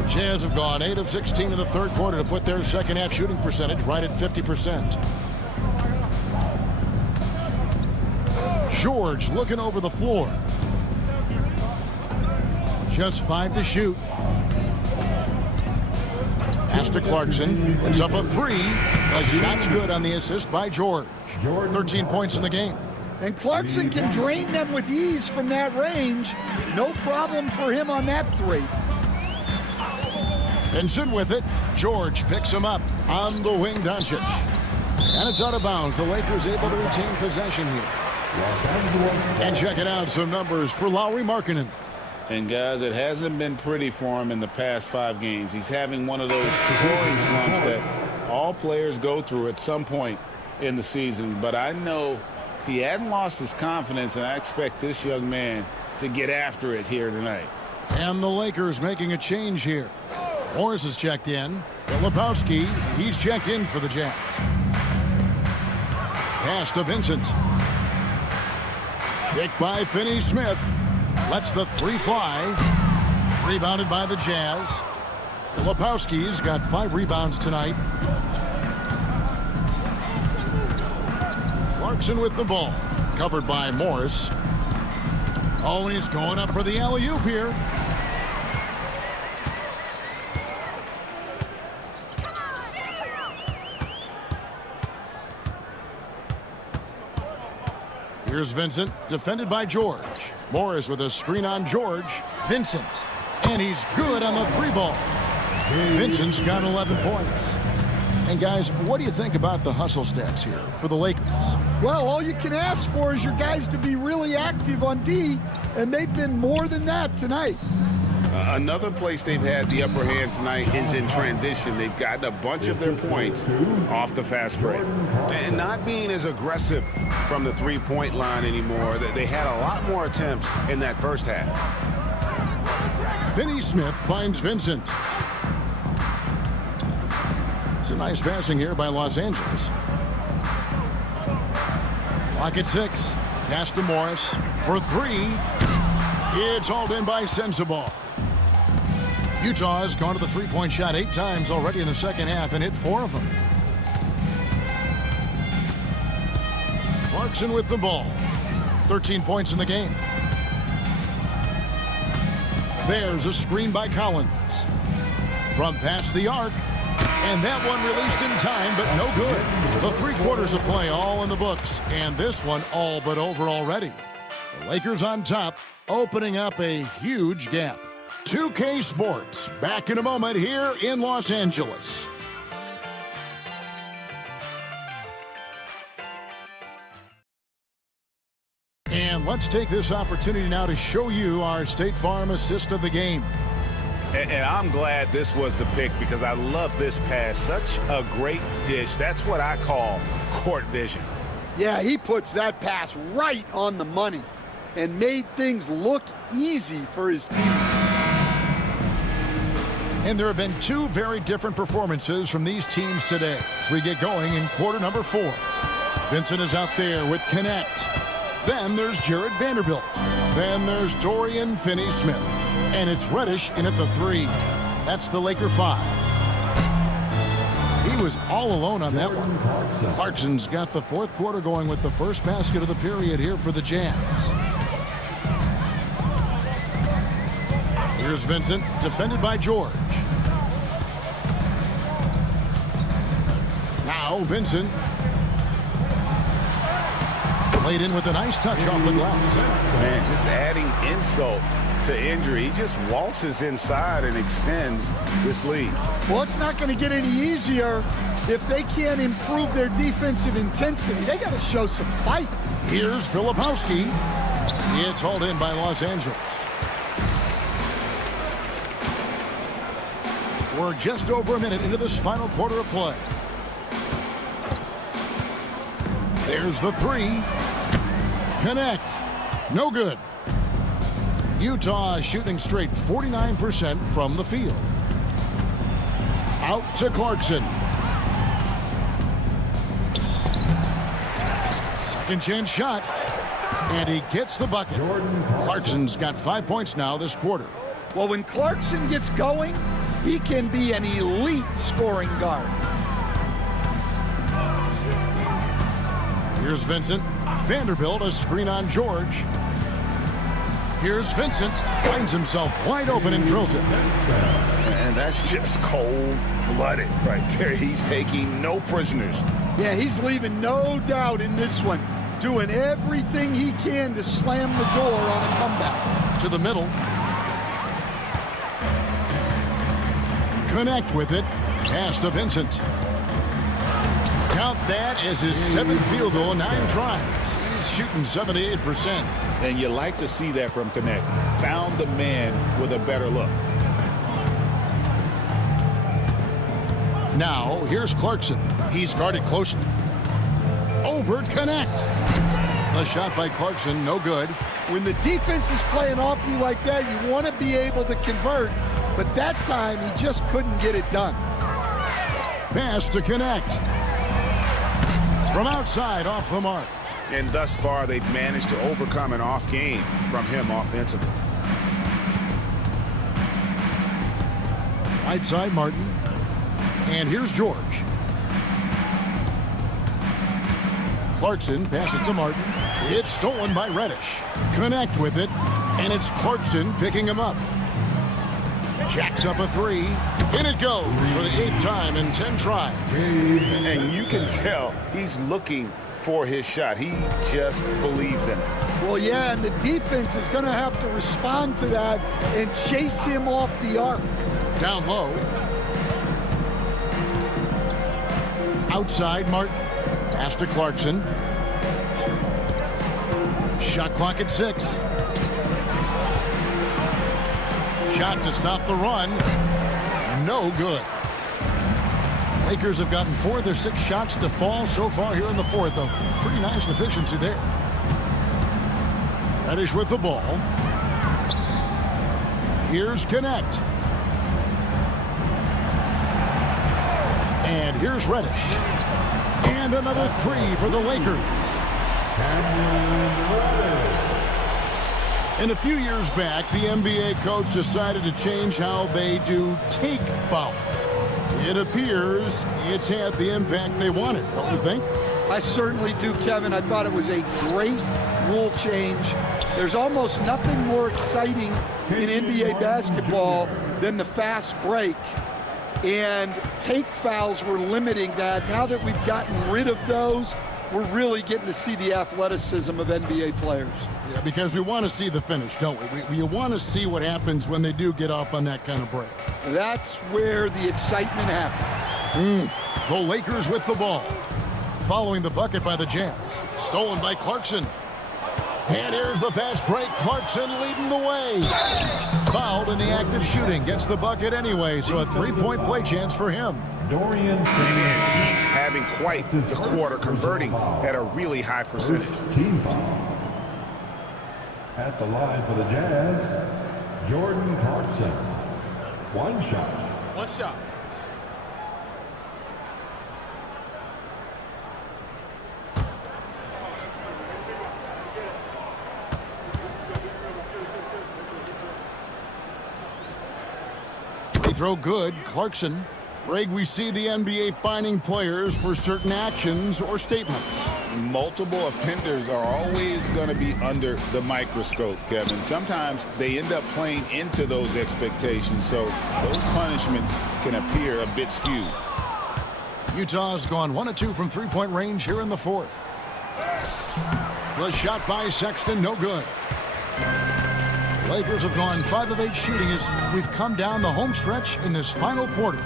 Jazz have gone 8 of 16 in the third quarter to put their second half shooting percentage right at 50%. George looking over the floor. Just 5 to shoot. Pass to Clarkson. It's up a 3. The shot's good on the assist by George. 13 points in the game. And Clarkson can drain them with ease from that range. No problem for him on that 3. Vincent with it. George picks him up on the wing, Doncic. And it's out of bounds. The Lakers able to retain possession here. And check it out, some numbers for Lauri Markkanen. And guys, it hasn't been pretty for him in the past 5 games. He's having one of those scoring slumps that all players go through at some point in the season. But I know he hadn't lost his confidence, and I expect this young man to get after it here tonight. And the Lakers making a change here. Morris is checked in. Filipowski, he's checked in for the Jazz. Pass to Vincent. Picked by Finney-Smith. Lets the three fly. Rebounded by the Jazz. Filipowski's got 5 rebounds tonight. Clarkson with the ball. Covered by Morris. Oh, and he's going up for the alley-oop here. Here's Vincent, defended by George. Morris with a screen on George. Vincent, and he's good on the 3-ball. Vincent's got 11 points. And guys, what do you think about the hustle stats here for the Lakers? Well, all you can ask for is your guys to be really active on D, and they've been more than that tonight. Another place they've had the upper hand tonight is in transition. They've gotten a bunch of their points off the fast break. And not being as aggressive from the three-point line anymore. They had a lot more attempts in that first half. Finney Smith finds Vincent. It's a nice passing here by Los Angeles. Clock at 6. Pass to Morris for 3. It's hauled in by Sensabaugh. Utah has gone to the three-point shot 8 times already in the second half and hit 4 of them. Clarkson with the ball. 13 points in the game. There's a screen by Collins. From past the arc. And that one released in time, but no good. The 3 quarters of play all in the books. And this one all but over already. The Lakers on top, opening up a huge gap. 2K Sports, back in a moment here in Los Angeles. And let's take this opportunity now to show you our State Farm assist of the game. And I'm glad this was the pick because I love this pass. Such a great dish. That's what I call court vision. Yeah, he puts that pass right on the money and made things look easy for his team. And there have been 2 very different performances from these teams today as we get going in quarter number 4. Vincent is out there with Connect. Then there's Jared Vanderbilt. Then there's Dorian Finney-Smith. And it's Reddish in at the 3. That's the Laker 5. He was all alone on that one. Clarkson's got the 4th quarter going with the first basket of the period here for the Jazz. Here's Vincent, defended by George. Now Vincent. Laid in with a nice touch off the glass. Man, just adding insult to injury. He just waltzes inside and extends this lead. Well, it's not going to get any easier if they can't improve their defensive intensity. They got to show some fight. Here's Filipowski. It's hauled in by Los Angeles. We're just over a minute into this final quarter of play. There's the 3. Connect. No good. Utah shooting straight 49% from the field. Out to Clarkson. Second chance shot. And he gets the bucket. Clarkson's got 5 points now this quarter. Well, when Clarkson gets going, he can be an elite scoring guard. Here's Vincent. Vanderbilt, a screen on George. Here's Vincent. Finds himself wide open and drills it. And that's just cold-blooded right there. He's taking no prisoners. Yeah, he's leaving no doubt in this one. Doing everything he can to slam the door on a comeback. To the middle. Connect with it. Pass to Vincent. Count that as his 7th field goal in 9 tries. He's shooting 78%. And you like to see that from Connect. Found the man with a better look. Now, here's Clarkson. He's guarded closely. Over Connect. The shot by Clarkson, no good. When the defense is playing off you like that, you want to be able to convert. But that time, he just couldn't get it done. Pass to Connect. From outside, off the mark. And thus far, they've managed to overcome an off game from him offensively. Right side, Martin. And here's George. Clarkson passes to Martin. It's stolen by Reddish. Connect with it, and it's Clarkson picking him up. Jacks up a three. In it goes for the 8th time in 10 tries. And you can tell he's looking for his shot. He just believes in it. Well, yeah, and the defense is going to have to respond to that and chase him off the arc. Down low. Outside, Martin. Pass to Clarkson. Shot clock at 6. Shot to stop the run. No good. Lakers have gotten 4 of their 6 shots to fall so far here in the 4th. A pretty nice efficiency there. Reddish with the ball. Here's Connect. And here's Reddish. And another 3 for the Lakers. And a few years back, the NBA coach decided to change how they do take fouls. It appears it's had the impact they wanted, don't you think? I certainly do, Kevin. I thought it was a great rule change. There's almost nothing more exciting in NBA basketball than the fast break. And take fouls were limiting that. Now that we've gotten rid of those, we're really getting to see the athleticism of NBA players. Yeah, because we want to see the finish, don't we? We want to see what happens when they do get off on that kind of break. That's where the excitement happens. The Lakers with the ball. Following the bucket by the Jazz. Stolen by Clarkson. And here's the fast break. Clarkson leading the way. Fouled in the act of shooting. Gets the bucket anyway, so a 3-point play chance for him. Dorian And he's having quite the quarter, converting at a really high percentage. team foul. At the line for the Jazz, Jordan Clarkson. One shot. Free throw good. Clarkson. Greg, we see the NBA fining players for certain actions or statements. Multiple offenders are always going to be under the microscope, Kevin. Sometimes they end up playing into those expectations, so those punishments can appear a bit skewed. Utah's gone 1 of 2 from 3-point range here in the 4th. The shot by Sexton, no good. Lakers have gone 5 of 8 shooting as we've come down the home stretch in this final quarter.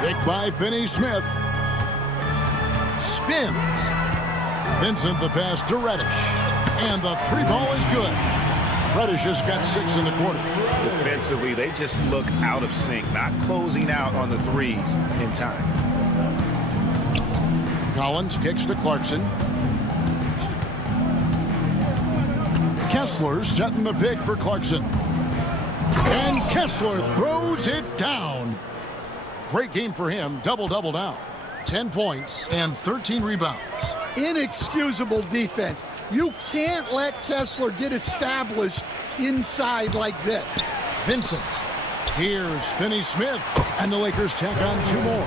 Pick by Finney-Smith. Spins. Vincent the pass to Reddish. And the 3-ball is good. Reddish has got 6 in the quarter. Defensively, they just look out of sync, not closing out on the threes in time. Collins kicks to Clarkson. Kessler setting the pick for Clarkson. And Kessler throws it down. Great game for him. Double-double down. 10 points and 13 rebounds. Inexcusable defense. You can't let Kessler get established inside like this. Vincent. Here's Finney-Smith. And the Lakers tack on 2 more.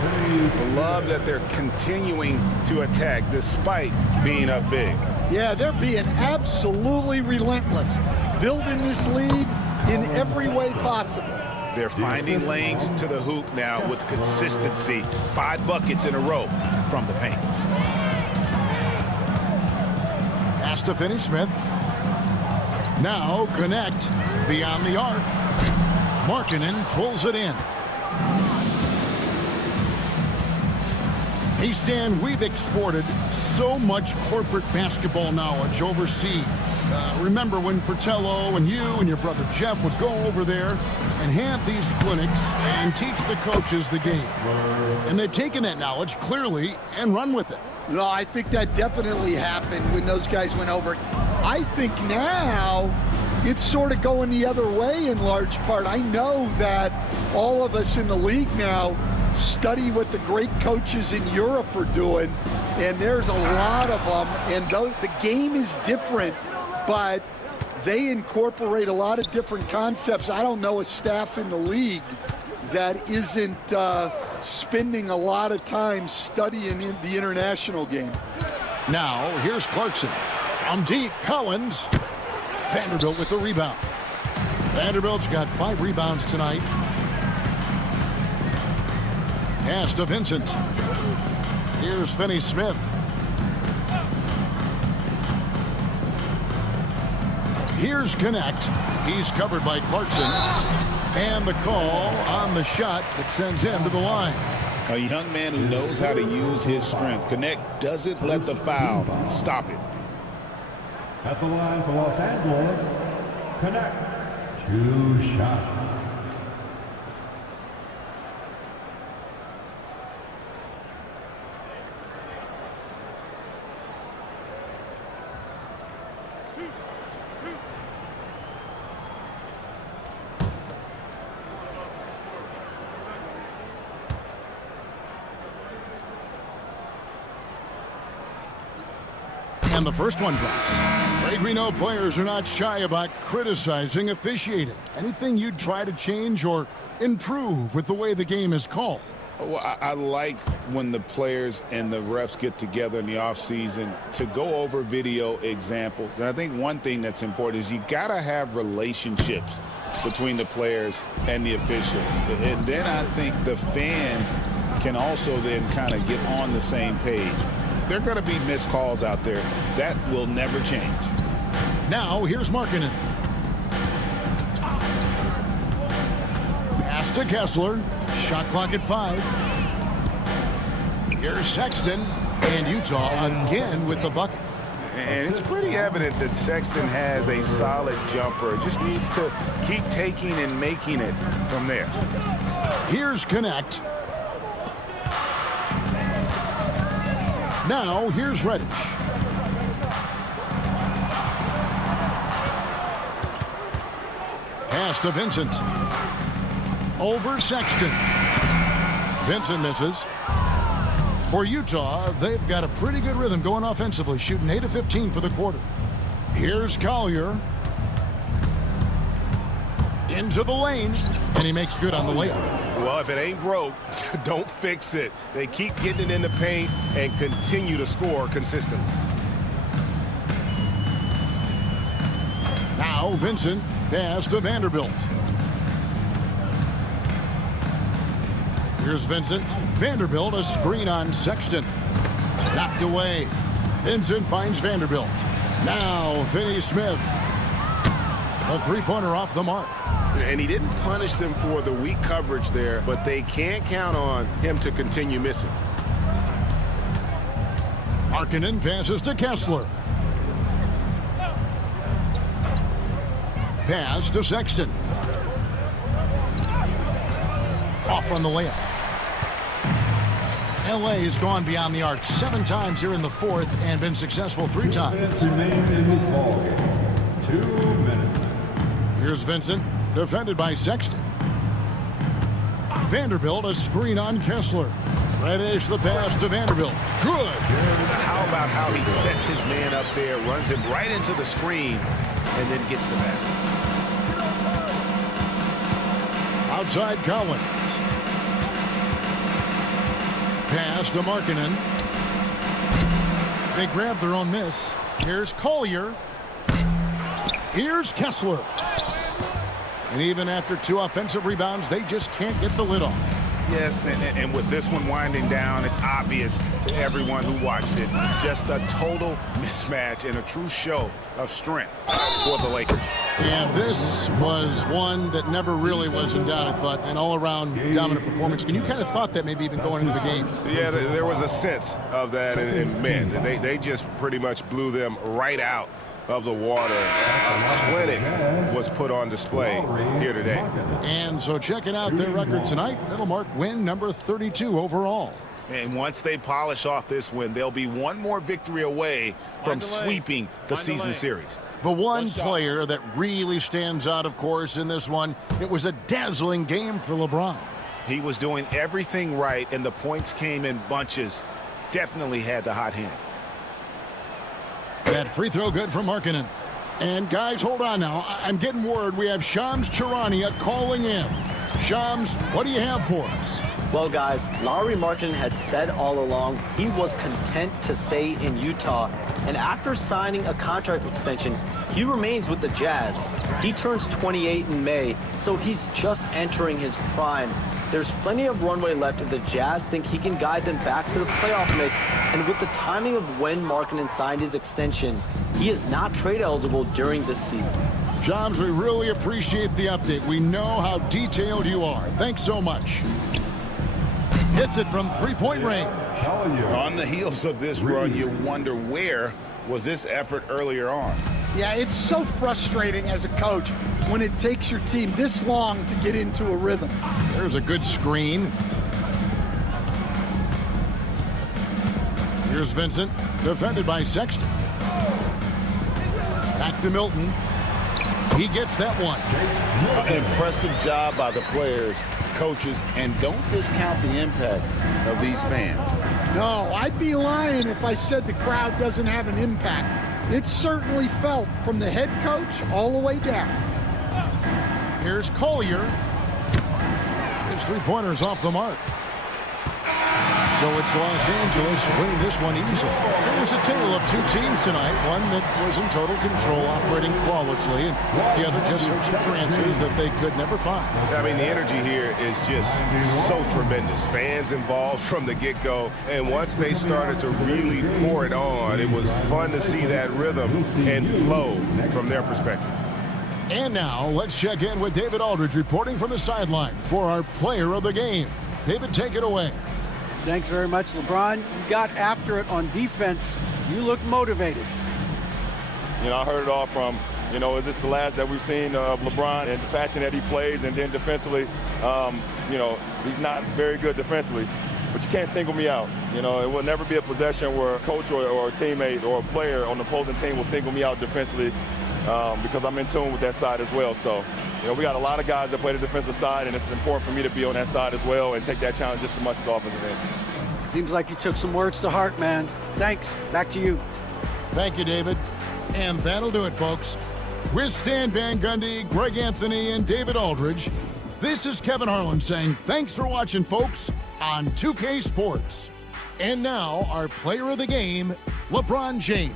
Love that they're continuing to attack despite being up big. Yeah, they're being absolutely relentless. Building this lead in every way possible. They're finding lanes to the hoop now with consistency. 5 buckets in a row from the paint. Pass to Finney-Smith. Now Connect beyond the arc. Markkanen pulls it in. Hey, Stan, we've exported so much corporate basketball knowledge overseas. Remember when Fratello and you and your brother Jeff would go over there and have these clinics and teach the coaches the game. And they've taken that knowledge clearly and run with it. No, I think that definitely happened when those guys went over. I think now it's sort of going the other way in large part. I know that all of us in the league now study what the great coaches in Europe are doing. And there's a lot of them, and the game is different, but they incorporate a lot of different concepts. I don't know a staff in the league that isn't spending a lot of time studying the international game. Now, here's Clarkson. From deep, Collins. Vanderbilt with the rebound. Vanderbilt's got 5 rebounds tonight. Pass to Vincent. Here's Finney Smith. Here's Connect. He's covered by Clarkson. And the call on the shot that sends him to the line. A young man who knows how to use his strength. Connect doesn't let the foul stop it. At the line for Los Angeles, Connect. 2 shots. And the first one drops. Greg, we know players are not shy about criticizing officiating. Anything you'd try to change or improve with the way the game is called? Well, I like when the players and the refs get together in the offseason to go over video examples. And I think one thing that's important is you got to have relationships between the players and the officials. And then I think the fans can also then kind of get on the same page. There are going to be missed calls out there. That will never change. Now, here's Markkanen. Pass to Kessler. Shot clock at 5. Here's Sexton. And Utah again with the bucket. And it's pretty evident that Sexton has a solid jumper. Just needs to keep taking and making it from there. Here's Connect. Now, here's Reddish. Pass to Vincent. Over Sexton. Vincent misses. For Utah, they've got a pretty good rhythm going offensively, shooting 8 of 15 for the quarter. Here's Collier. Into the lane, and he makes good on the layup. Well, if it ain't broke, don't fix it. They keep getting it in the paint and continue to score consistently. Now Vincent, pass to Vanderbilt. Here's Vincent. Vanderbilt, a screen on Sexton. Knocked away. Vincent finds Vanderbilt. Now Finney Smith. A three-pointer off the mark. And he didn't punish them for the weak coverage there, but they can't count on him to continue missing. Markkanen passes to Kessler. Pass to Sexton. Off on the layup. LA has gone beyond the arc 7 times here in the fourth and been successful 3 times. Remain in this ballgame. 2 minutes. Here's Vincent, defended by Sexton. Vanderbilt, a screen on Kessler. Reddish the pass to Vanderbilt. Good. How about how he sets his man up there, runs him right into the screen, and then gets the basket. Outside Collins. Pass to Markkanen. They grab their own miss. Here's Collier. Here's Kessler. And even after 2 offensive rebounds, they just can't get the lid off. Yes, and with this one winding down, it's obvious to everyone who watched it. Just a total mismatch and a true show of strength for the Lakers. And this was one that never really was in doubt, I thought, an all-around dominant performance. And you kind of thought that maybe even going into the game. Yeah, there was a sense of that, and man, they just pretty much blew them right out of the water. A clinic was put on display here today. And so checking out their record tonight, that'll mark win number 32 overall. And once they polish off this win, they'll be one more victory away from sweeping the season series. The one player that really stands out, of course, in this one, it was a dazzling game for LeBron. He was doing everything right, and the points came in bunches. definitely had the hot hand. That free throw good from Markkanen. And guys, hold on now. I'm getting word we have Shams Charania calling in. Shams, what do you have for us? Well, guys, Lauri Markkanen had said all along he was content to stay in Utah. And after signing a contract extension, he remains with the Jazz. He turns 28 in May, so he's just entering his prime. There's plenty of runway left if the Jazz think he can guide them back to the playoff mix. And with the timing of when Markkanen signed his extension, he is not trade eligible during this season. Shams, we really appreciate the update. We know how detailed you are. Thanks so much. Hits it from three-point range. On the heels of this run, you wonder where was this effort earlier on. Yeah, it's so frustrating as a coach when it takes your team this long to get into a rhythm. There's a good screen. Here's Vincent, defended by Sexton. Back to Milton. He gets that one. An impressive job by the players, coaches, and don't discount the impact of these fans. No, I'd be lying if I said the crowd doesn't have an impact. It's certainly felt from the head coach all the way down. Here's Collier. His three-pointer's off the mark. So it's Los Angeles winning this one easily. There's a tale of two teams tonight. One that was in total control, operating flawlessly, and the other just searching for answers that they could never find. I mean, the energy here is just so tremendous. Fans involved from the get-go, and once they started to really pour it on, it was fun to see that rhythm and flow from their perspective. And now, let's check in with David Aldridge reporting from the sideline for our player of the game. David, take it away. Thanks very much, LeBron. You got after it on defense. You look motivated. You know, I heard it all from, is this the last that we've seen of LeBron and the fashion that he plays? And then defensively, he's not very good defensively. But you can't single me out. It will never be a possession where a coach or a teammate or a player on the opposing team will single me out defensively because I'm in tune with that side as well. So, we got a lot of guys that play the defensive side, and it's important for me to be on that side as well and take that challenge just as much as the offensive end. Seems like you took some words to heart, man. Thanks. Back to you. Thank you, David. And that'll do it, folks. With Stan Van Gundy, Greg Anthony, and David Aldridge, this is Kevin Harlan saying thanks for watching, folks, on 2K Sports. And now, our player of the game, LeBron James.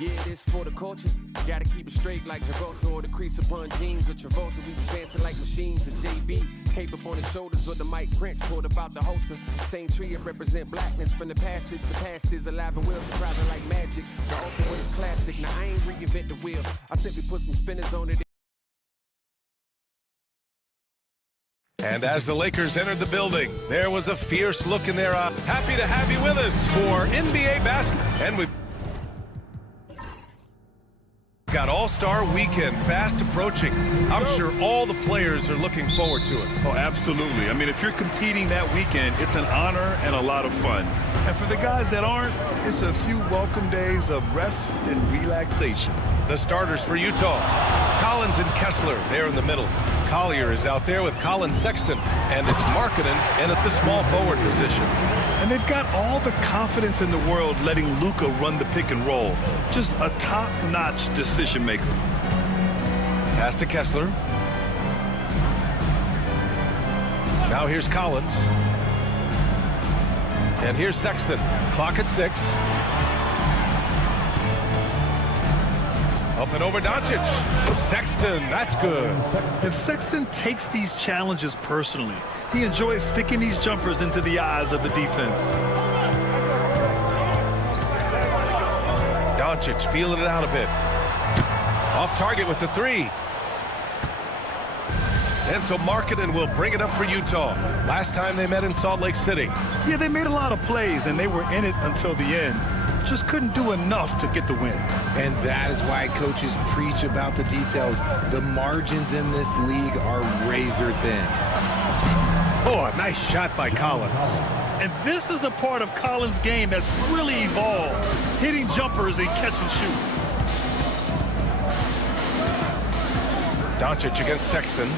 Yeah, this for the culture. Gotta keep it straight like Travolta or the crease upon jeans with Travolta. We was dancing like machines. A JB, cape up on his shoulders or the Mike Prince pulled about the holster. Same tree, it represent blackness from the passage. The past is alive and well, surprising like magic. The ultimate is classic. Now I ain't reinvent the wheel. I simply put some spinners on it. And as the Lakers entered the building, there was a fierce look in their eye. Happy to have you with us for NBA basketball. And we've got All-Star Weekend fast approaching. I'm sure all the players are looking forward to it. Oh, absolutely. I mean, if you're competing that weekend, it's an honor and a lot of fun. And for the guys that aren't, it's a few welcome days of rest and relaxation. The starters for Utah, Collins and Kessler, there in the middle. Collier is out there with Colin Sexton, and it's Markkanen in at the small forward position. And they've got all the confidence in the world letting Luka run the pick and roll. Just a top-notch decision maker. Pass to Kessler. Now here's Collins. And here's Sexton. Clock at 6. Up and over Doncic. Sexton, that's good. And Sexton takes these challenges personally. He enjoys sticking these jumpers into the eyes of the defense. Doncic feeling it out a bit. Off target with the 3. And so Markkanen will bring it up for Utah. Last time they met in Salt Lake City. Yeah, they made a lot of plays, and they were in it until the end. Just couldn't do enough to get the win. And that is why coaches preach about the details. The margins in this league are razor thin. Oh, a nice shot by Collins. And this is a part of Collins' game that's really evolved, hitting jumpers and catch and shoot. Doncic against Sexton.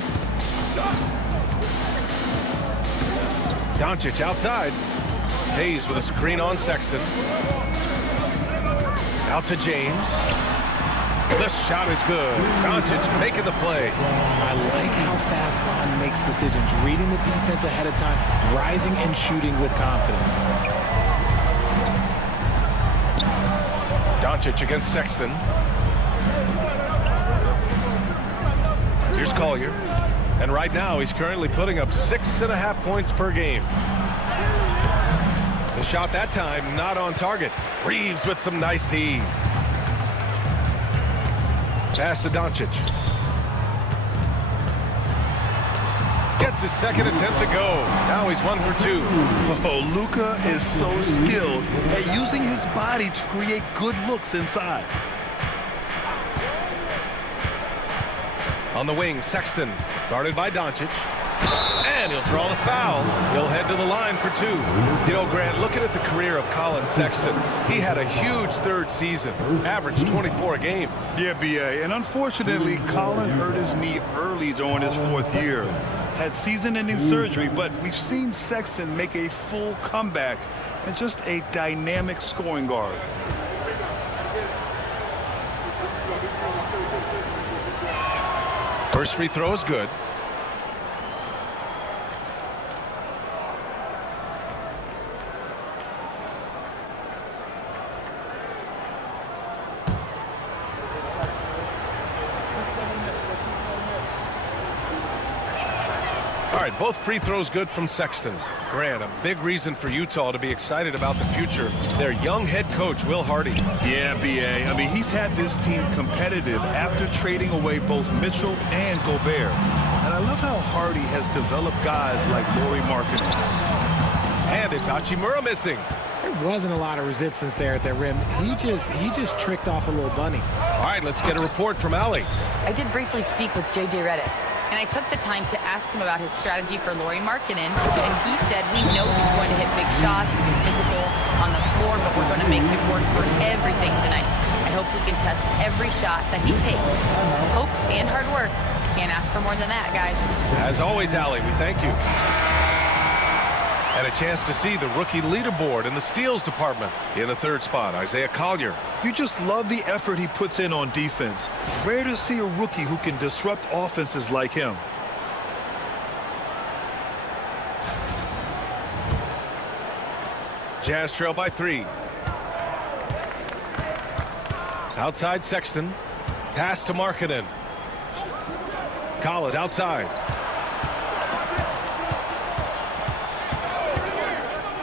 Doncic outside. Hayes with a screen on Sexton. Out to James. This shot is good. Doncic making the play. I like how fast Bond makes decisions, reading the defense ahead of time, rising and shooting with confidence. Doncic against Sexton. Here's Collier. And right now, he's currently putting up 6.5 points per game. The shot that time, not on target. Reeves with some nice D. Pass to Doncic. Gets his second attempt to go. Now he's 1 for 2. Oh, Luka is so skilled at using his body to create good looks inside. On the wing, Sexton, guarded by Doncic. And he'll draw the foul. He'll head to the line for 2. You know, Grant, looking at the career of Colin Sexton, he had a huge third season, averaged 24 a game. Yeah, B.A., and unfortunately, Colin hurt his knee early during his 4th year. Had season-ending surgery, but we've seen Sexton make a full comeback and just a dynamic scoring guard. First free throw is good. All right, both free throws good from Sexton. Grant, a big reason for Utah to be excited about the future. Their young head coach, Will Hardy. Yeah, B.A. I mean, he's had this team competitive after trading away both Mitchell and Gobert. And I love how Hardy has developed guys like Lauri Markkanen. And it's Hachimura missing. There wasn't a lot of resistance there at the rim. He just tricked off a little bunny. All right, let's get a report from Allie. I did briefly speak with J.J. Redick, and I took the time to ask him about his strategy for Lauri Markkanen, and he said we know he's going to hit big shots and be physical on the floor, but we're going to make him work for everything tonight. I hope we can test every shot that he takes. Hope and hard work. Can't ask for more than that, guys. As always, Allie, we thank you. And a chance to see the rookie leaderboard in the steals department. In the 3rd spot, Isaiah Collier. You just love the effort he puts in on defense. Rare to see a rookie who can disrupt offenses like him. Jazz trail by 3. Outside Sexton. Pass to Markkanen. Collins outside.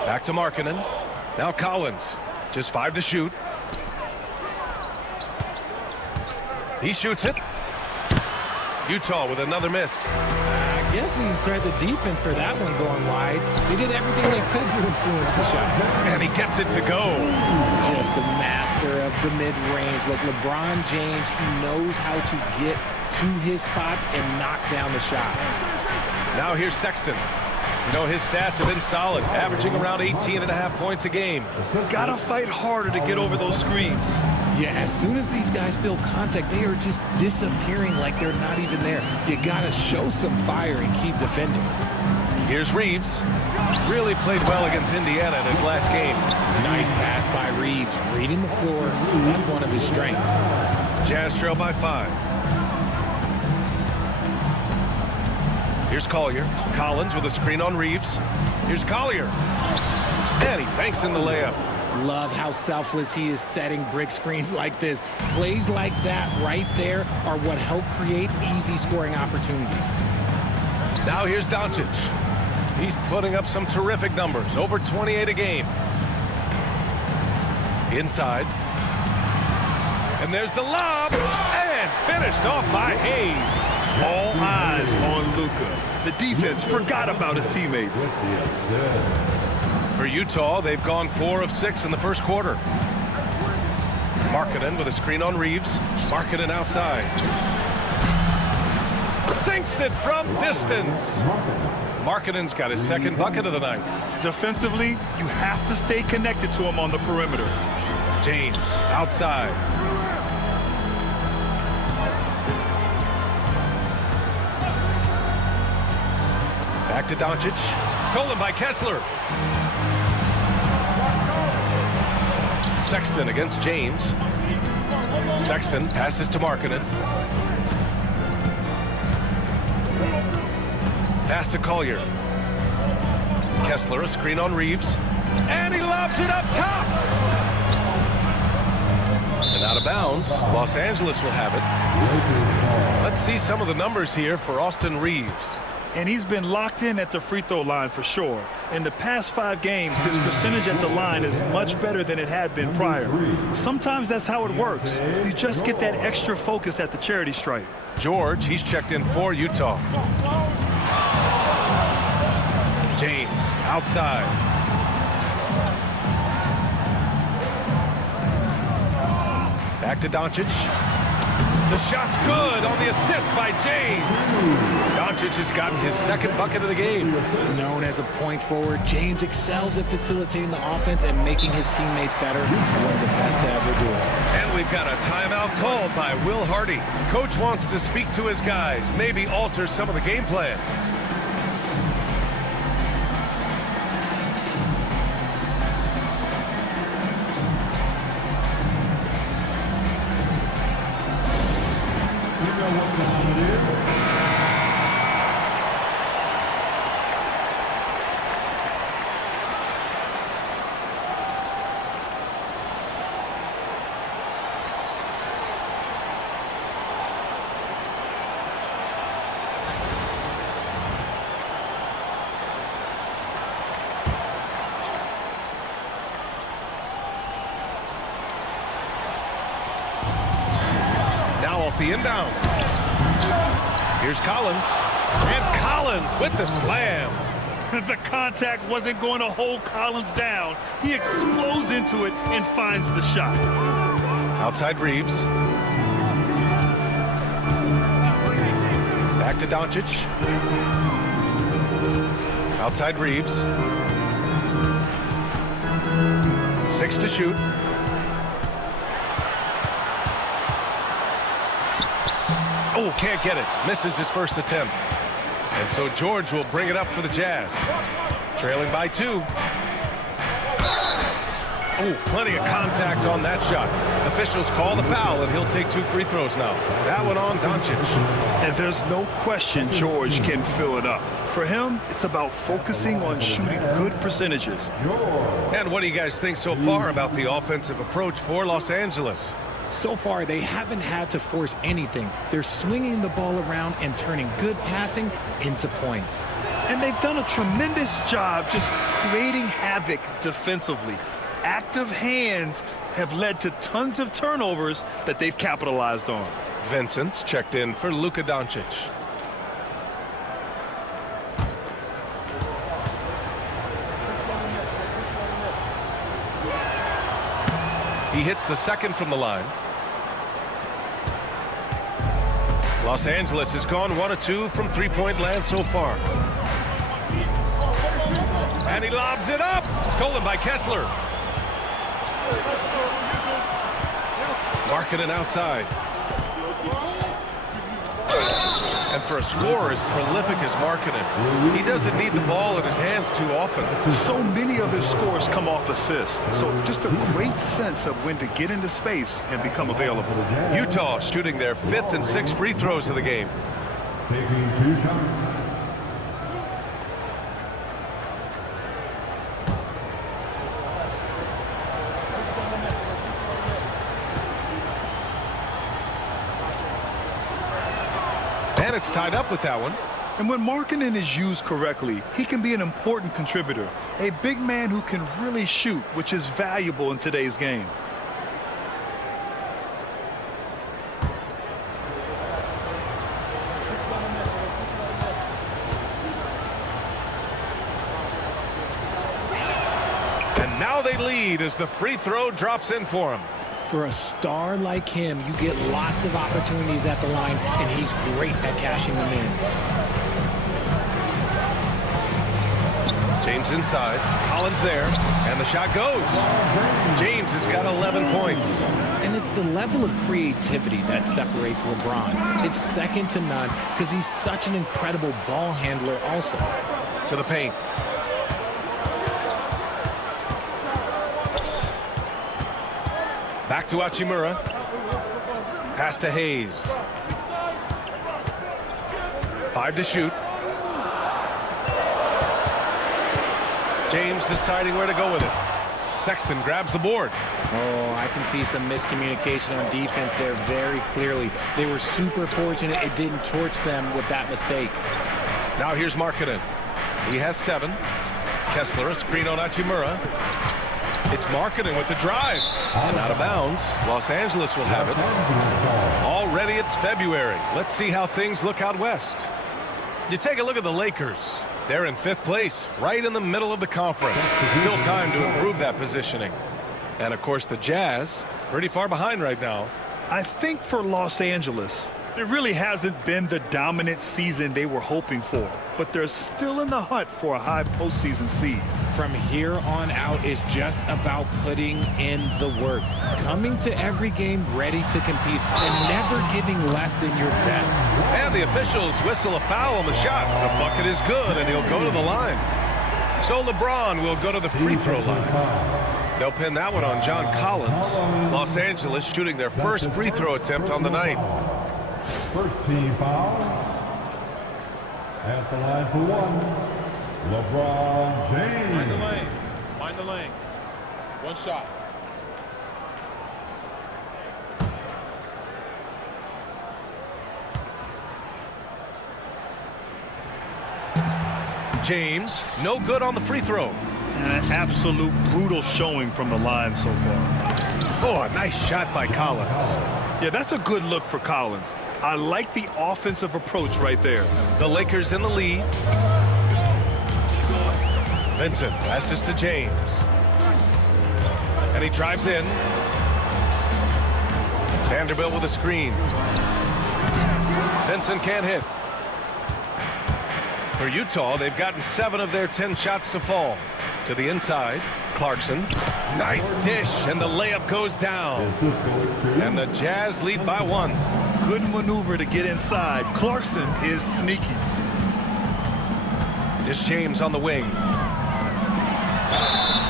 Back to Markkanen. Now Collins. Just 5 to shoot. He shoots it. Utah with another miss. Yes, we can credit the defense for that one going wide. They did everything they could to influence the shot. And he gets it to go. Just a master of the mid-range. Look, LeBron James, he knows how to get to his spots and knock down the shots. Now here's Sexton. You know, his stats have been solid, averaging around 18.5 points a game. Gotta fight harder to get over those screens. Yeah, as soon as these guys feel contact, they are just disappearing like they're not even there. You gotta show some fire and keep defending. Here's Reeves. Really played well against Indiana in his last game. Nice pass by Reeves, reading the floor. That's one of his strengths. Jazz trail by 5. Here's Collier. Collins with a screen on Reeves. Here's Collier. And he banks in the layup. Love how selfless he is setting brick screens like this. Plays like that right there are what help create easy scoring opportunities. Now here's Doncic. He's putting up some terrific numbers, over 28 a game. Inside. And there's the lob. And finished off by Hayes. All eyes on Luka. The defense forgot about his teammates. For Utah, they've gone 4 of 6 in the first quarter. Markkanen with a screen on Reeves. Markkanen outside. Sinks it from distance. Markkanen's got his second bucket of the night. Defensively, you have to stay connected to him on the perimeter. James outside. Back to Doncic. Stolen by Kessler. Sexton against James. Sexton passes to Markkanen. Pass to Collier. Kessler, a screen on Reeves. And he lobs it up top. And out of bounds. Los Angeles will have it. Let's see some of the numbers here for Austin Reeves. And he's been locked in at the free throw line for sure. In the past 5 games, his percentage at the line is much better than it had been prior. Sometimes that's how it works. You just get that extra focus at the charity stripe. George, he's checked in for Utah. James, outside. Back to Doncic. The shot's good on the assist by James. Doncic has gotten his second bucket of the game. Known as a point forward, James excels at facilitating the offense and making his teammates better. One of the best to ever do it. And we've got a timeout called by Will Hardy. Coach wants to speak to his guys, maybe alter some of the game plan. The inbound. Here's Collins. And Collins with the slam. The contact wasn't going to hold Collins down. He explodes into it and finds the shot. Outside Reeves. Back to Doncic. Outside Reeves. 6 to shoot. Oh, can't get it. Misses his first attempt. And so George will bring it up for the Jazz. Trailing by 2. Oh, plenty of contact on that shot. Officials call the foul, and he'll take 2 free throws now. That one on Doncic. And there's no question George can fill it up. For him, it's about focusing on shooting good percentages. And what do you guys think so far about the offensive approach for Los Angeles? So far, they haven't had to force anything. They're swinging the ball around and turning good passing into points. And they've done a tremendous job just creating havoc defensively. Active hands have led to tons of turnovers that they've capitalized on. Vincent's checked in for Luka Doncic. He hits the second from the line. Los Angeles has gone 1 of 2 from three-point land so far. And he lobs it up. Stolen by Kessler. Markkanen outside. And for a scorer as prolific as Markkanen, he doesn't need the ball in his hands too often. So many of his scores come off assists. So just a great sense of when to get into space and become available. Utah shooting their 5th and 6th free throws of the game. Taking 2 shots. And it's tied up with that one. And when Markkanen is used correctly, he can be an important contributor. A big man who can really shoot, which is valuable in today's game. And now they lead as the free throw drops in for him. For a star like him, you get lots of opportunities at the line, and he's great at cashing them in. James inside, Collins there, and the shot goes. James has got 11 points. And it's the level of creativity that separates LeBron. It's second to none because he's such an incredible ball handler also. To the paint. Back to Hachimura. Pass to Hayes. 5 to shoot. James deciding where to go with it. Sexton grabs the board. Oh, I can see some miscommunication on defense there very clearly. They were super fortunate it didn't torch them with that mistake. Now here's Markkanen. He has 7. Kessler, a screen on Hachimura. It's Markkanen with the drive. And out of bounds. Los Angeles will have it. Already it's February. Let's see how things look out west. You take a look at the Lakers. They're in 5th place, right in the middle of the conference. Still time to improve that positioning. And, of course, the Jazz, pretty far behind right now. I think for Los Angeles, it really hasn't been the dominant season they were hoping for, but they're still in the hunt for a high postseason seed. From here on out is just about putting in the work, coming to every game ready to compete, and never giving less than your best. And the officials whistle a foul on the shot. The bucket is good, and he'll go to the line. So LeBron will go to the free throw line. They'll pin that one on John Collins. Los Angeles shooting their first free throw attempt on the night. First team foul. At the line for 1. LeBron James. Mind the lanes. Mind the lanes. 1 shot. James, no good on the free throw. An absolute brutal showing from the line so far. Oh, a nice shot by Collins. Yeah, that's a good look for Collins. I like the offensive approach right there. The Lakers in the lead. Vincent passes to James. And he drives in. Vanderbilt with a screen. Vincent can't hit. For Utah, they've gotten 7 of their 10 shots to fall. To the inside, Clarkson. Nice dish, and the layup goes down. And the Jazz lead by 1. Good maneuver to get inside. Clarkson is sneaky. It's James on the wing.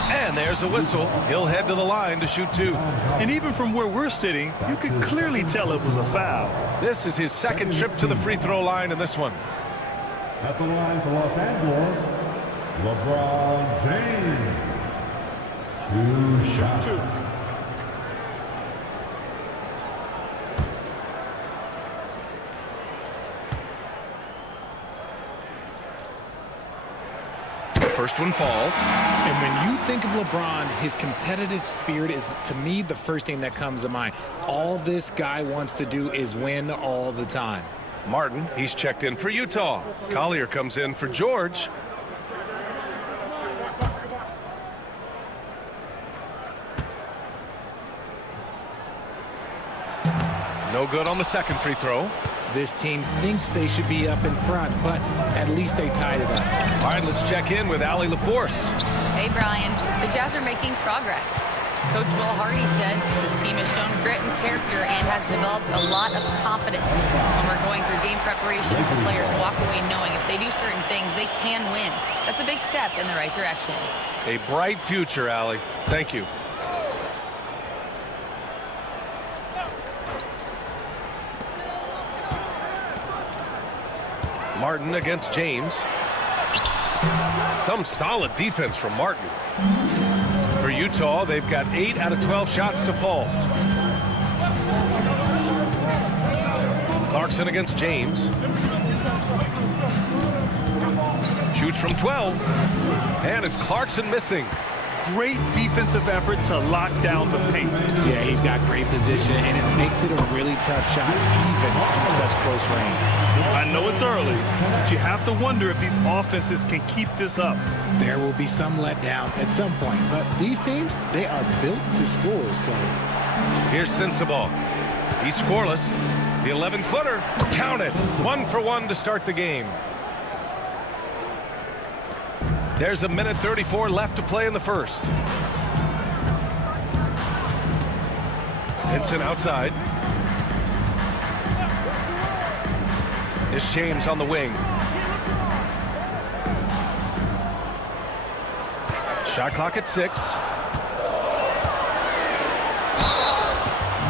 And there's a whistle. He'll head to the line to shoot 2. And even from where we're sitting, you could clearly tell it was a foul. This is his second trip to the free throw line in this one. At the line for Los Angeles, LeBron James. 2 shots. First one falls. And when you think of LeBron, his competitive spirit is, to me, the first thing that comes to mind. All this guy wants to do is win all the time. Martin, he's checked in for Utah. Collier comes in for George. No good on the second free throw. This team thinks they should be up in front, but at least they tied it up. All right, let's check in with Allie LaForce. Hey, Brian. The Jazz are making progress. Coach Will Hardy said this team has shown grit and character and has developed a lot of confidence. When we're going through game preparation, the players walk away knowing if they do certain things, they can win. That's a big step in the right direction. A bright future, Allie. Thank you. Martin against James. Some solid defense from Martin. For Utah, they've got 8 out of 12 shots to fall. Clarkson against James. Shoots from 12. And it's Clarkson missing. Great defensive effort to lock down the paint. Yeah, he's got great position, and it makes it a really tough shot, even from such close range. I know it's early, but you have to wonder if these offenses can keep this up. There will be some letdown at some point, but these teams, they are built to score, so. Here's Sensabaugh. He's scoreless. The 11-footer, count it. 1 for 1 to start the game. There's a minute 34 left to play in the first. Vincent outside. It's James on the wing. Shot clock at 6.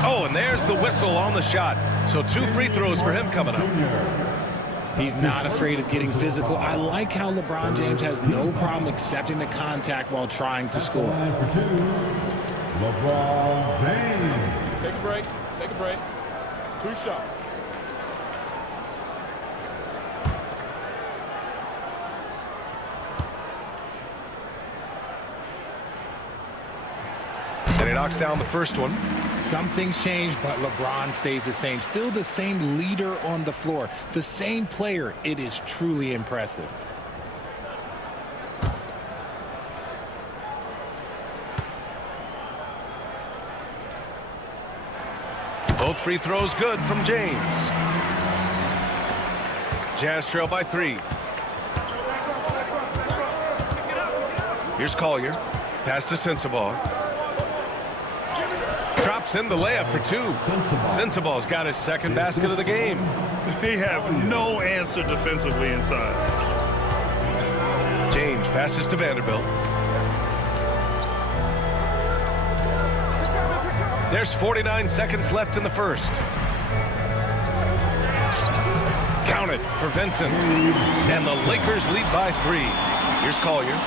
Oh, and there's the whistle on the shot. So 2 free throws for him coming up. He's not afraid of getting physical. I like how LeBron James has no problem accepting the contact while trying to score. LeBron James. Take a break. Take a break. 2 shots. And he knocks down the first one. Some things change, but LeBron stays the same. Still the same leader on the floor. The same player. It is truly impressive. Both free throws good from James. Jazz trail by 3. Here's Collier. Pass to Sensabaugh. Drops in the layup for 2. Sensabaugh's got his second basket of the game. They have no answer defensively inside. James passes to Vanderbilt. There's 49 seconds left in the first. Count it for Vincent. And the Lakers lead by 3. Here's Collier.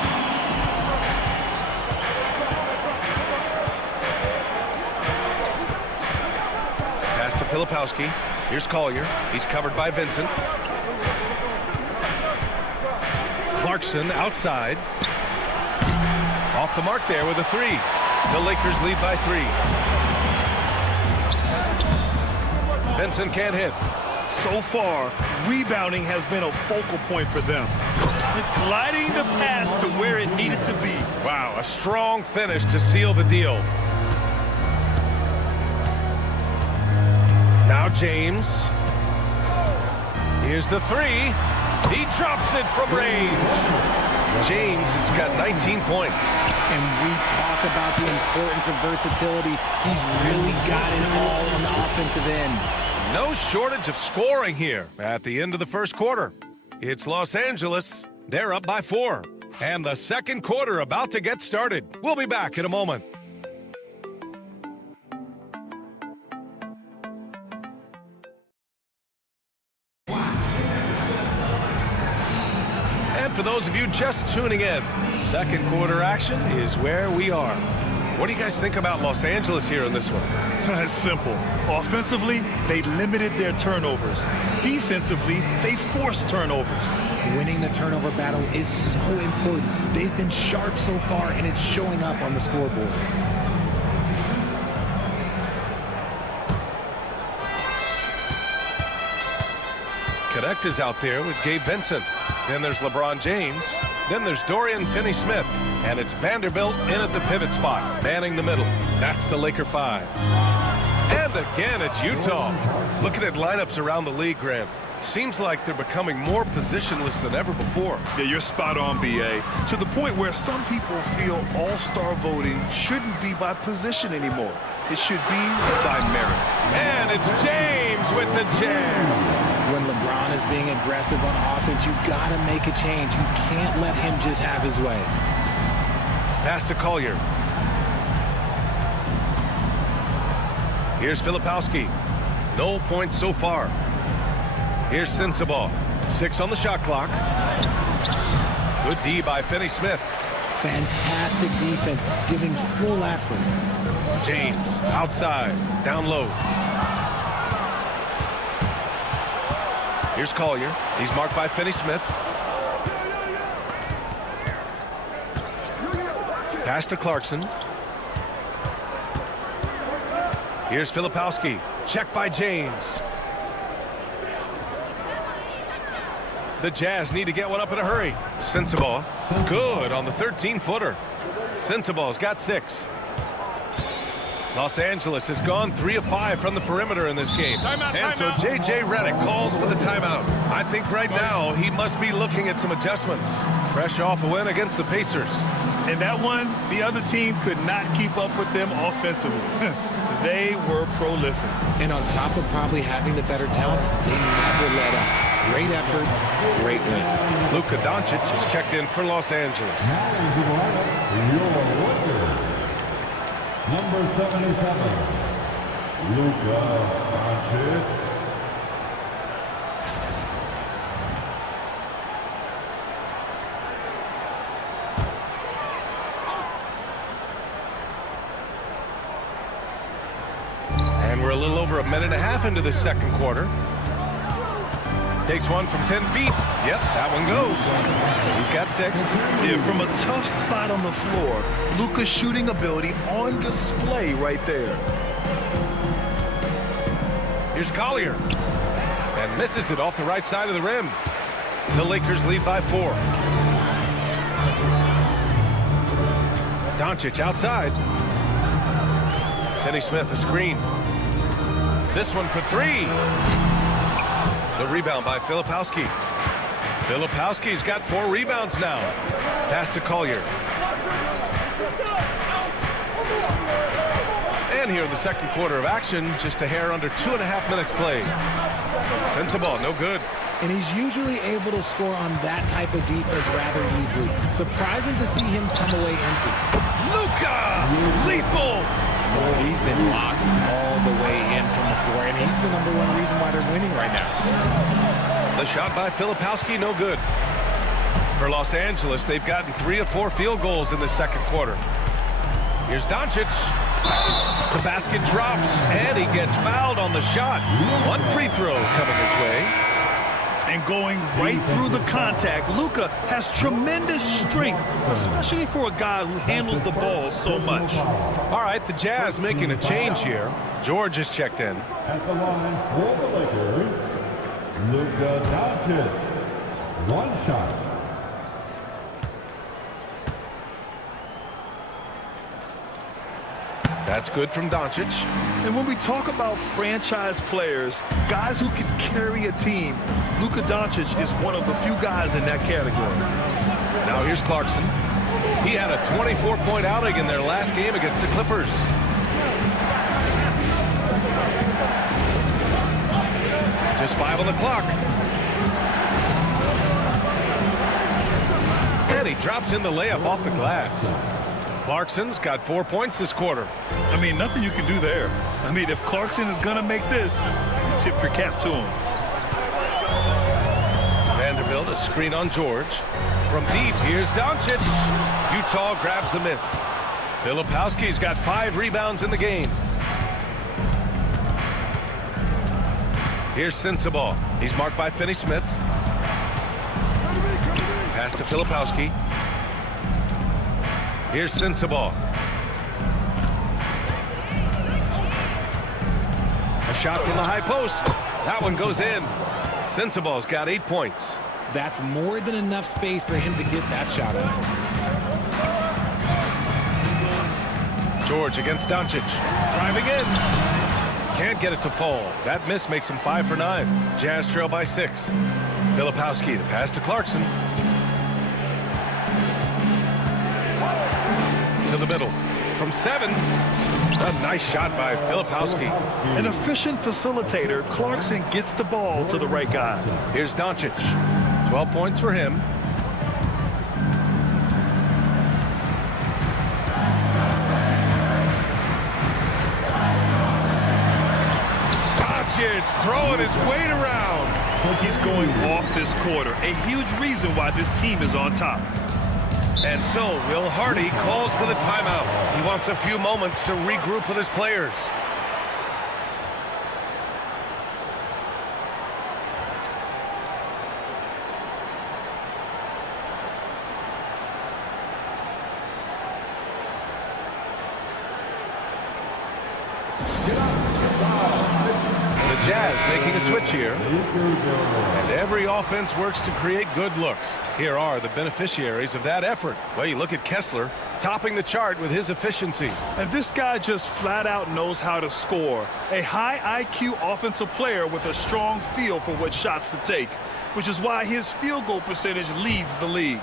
To Filipowski. Here's Collier. He's covered by Vincent. Clarkson outside. Off the mark there with a 3. The Lakers lead by 3. Vincent can't hit. So far, rebounding has been a focal point for them. Gliding the pass to where it needed to be. Wow, a strong finish to seal the deal. Now James. Here's the 3. He drops it from range. James has got 19 points. And we talk about the importance of versatility. He's really got it all on the offensive end. No shortage of scoring here at the end of the first quarter. It's Los Angeles. They're up by 4. And the second quarter about to get started. We'll be back in a moment. For those of you just tuning in, second quarter action is where we are. What do you guys think about Los Angeles here in this one? It's simple. Offensively, they limited their turnovers. Defensively, they forced turnovers. Winning the turnover battle is so important. They've been sharp so far, and it's showing up on the scoreboard. Connect is out there with Gabe Vincent. Then there's LeBron James. Then there's Dorian Finney-Smith. And it's Vanderbilt in at the pivot spot, manning the middle. That's the Laker 5. And And again, it's Utah. Looking at lineups around the league, Grant, seems like they're becoming more positionless than ever before. Yeah, you're spot on, B.A. To the point where some people feel all-star voting shouldn't be by position anymore. It should be by merit. And it's James with the jam. When LeBron is being aggressive on offense, you got to make a change. You can't let him just have his way. Pass to Collier. Here's Filipowski. No points so far. Here's Sensabaugh. 6 on the shot clock. Good D by Finney-Smith. Fantastic defense, giving full effort. James, outside, down low. Here's Collier. He's marked by Finney-Smith. Pass to Clarkson. Here's Filipowski. Check by James. The Jazz need to get one up in a hurry. Sensabaugh, good on the 13-footer. Sensabaugh's got 6. Los Angeles has gone 3 of 5 from the perimeter in this game. And so J.J. Redick calls for the timeout. I think right now he must be looking at some adjustments. Fresh off a win against the Pacers. And that one, the other team could not keep up with them offensively. They were prolific. And on top of probably having the better talent, they never let up. Great effort, great win. Luka Doncic is checked in for Los Angeles. Number 77, Luka Doncic. And we're a little over a minute and a half into the second quarter. Takes one from 10 feet. Yep, that one goes. He's got 6. Yeah, from a tough spot on the floor, Luka's shooting ability on display right there. Here's Collier. And misses it off the right side of the rim. The Lakers lead by 4. Doncic outside. Finney-Smith a screen. This one for 3. The rebound by Filipowski. Filipowski's got 4 rebounds now. Pass to Collier. And here in the second quarter of action, just a hair under 2.5 minutes played. Sensabaugh, no good. And he's usually able to score on that type of defense rather easily. Surprising to see him come away empty. Luka! Lethal! Boy, he's been locked all the way in from the floor, and he's the #1 reason why they're winning right now. The shot by Filipowski, no good. For Los Angeles, they've gotten 3 of 4 field goals in the second quarter. Here's Doncic. The basket drops, and he gets fouled on the shot. 1 free throw coming his way. And going right through the contact, Luka has tremendous strength, especially for a guy who handles the ball so much. All right, the Jazz making a change here. George is checked in. At the line for the Lakers, Luka Doncic. 1 shot. That's good from Doncic. And when we talk about franchise players, guys who can carry a team, Luka Doncic is one of the few guys in that category. Now here's Clarkson. He had a 24-point outing in their last game against the Clippers. Just 5 on the clock. And he drops in the layup off the glass. Clarkson's got 4 points this quarter. I mean, nothing you can do there. I mean, if Clarkson is going to make this, you tip your cap to him. Vanderbilt, a screen on George. From deep, here's Doncic. Utah grabs the miss. Filipowski's got 5 rebounds in the game. Here's Sensabaugh. He's marked by Finney-Smith. Pass to Filipowski. Here's Sensabaugh. A shot from the high post. That one goes in. Sensabaugh's got 8 points. That's more than enough space for him to get that shot up. George against Doncic. Driving in. Can't get it to fall. That miss makes him 5 for 9. Jazz trail by 6. Filipowski to pass to Clarkson. To the middle. From 7. A nice shot by Filipowski. An efficient facilitator, Clarkson gets the ball to the right guy. Here's Doncic. 12 points for him. Doncic throwing his weight around. He's going off this quarter. A huge reason why this team is on top. And so Will Hardy calls for the timeout. He wants a few moments to regroup with his players. The Jazz making a switch here. And every offense works to create good looks. Here are the beneficiaries of that effort. Well, you look at Kessler, topping the chart with his efficiency. And this guy just flat out knows how to score. A high IQ offensive player with a strong feel for what shots to take, which is why his field goal percentage leads the league.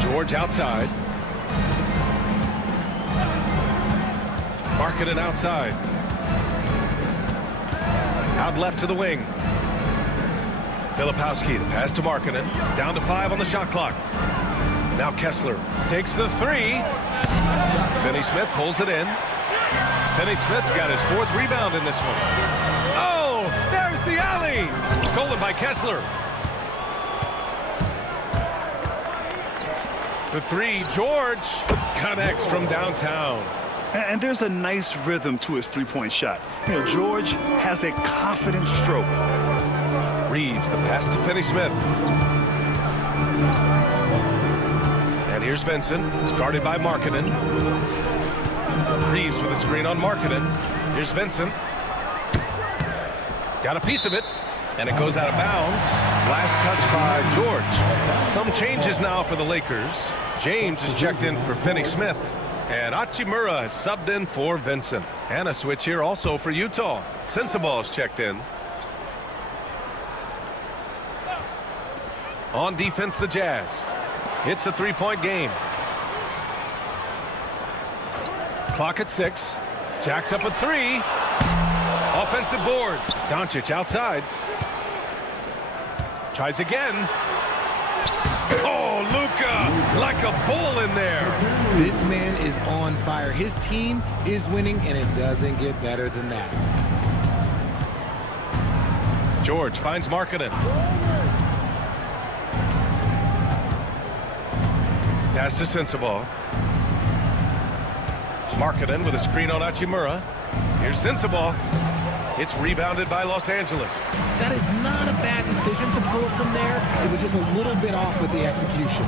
George outside. Markkanen outside. Out left to the wing. Filipowski to pass to Markkanen. Down to 5 on the shot clock. Now Kessler takes the 3. Finney-Smith pulls it in. Finney-Smith's got his 4th rebound in this one. Oh, there's the alley. Stolen by Kessler. For 3, George connects from downtown. And there's a nice rhythm to his three-point shot. You know, George has a confident stroke. Reeves, the pass to Finney-Smith. And here's Vincent. It's guarded by Markkanen. Reeves with a screen on Markkanen. Here's Vincent. Got a piece of it. And it goes out of bounds. Last touch by George. Some changes now for the Lakers. James is checked in for Finney-Smith. And Hachimura has subbed in for Vincent. And a switch here also for Utah. Sensabaugh is checked in. On defense, the Jazz. It's a 3-point game. Clock at 6. Jacks up at 3. Offensive board. Doncic outside. Tries again. Oh, Luka, like a bull in there. This man is on fire. His team is winning, and it doesn't get better than that. George finds Markkanen. Pass to Sensabaugh. Markkanen with a screen on Hachimura. Here's Sensabaugh. It's rebounded by Los Angeles. That is not a bad decision to pull from there. It was just a little bit off with the execution.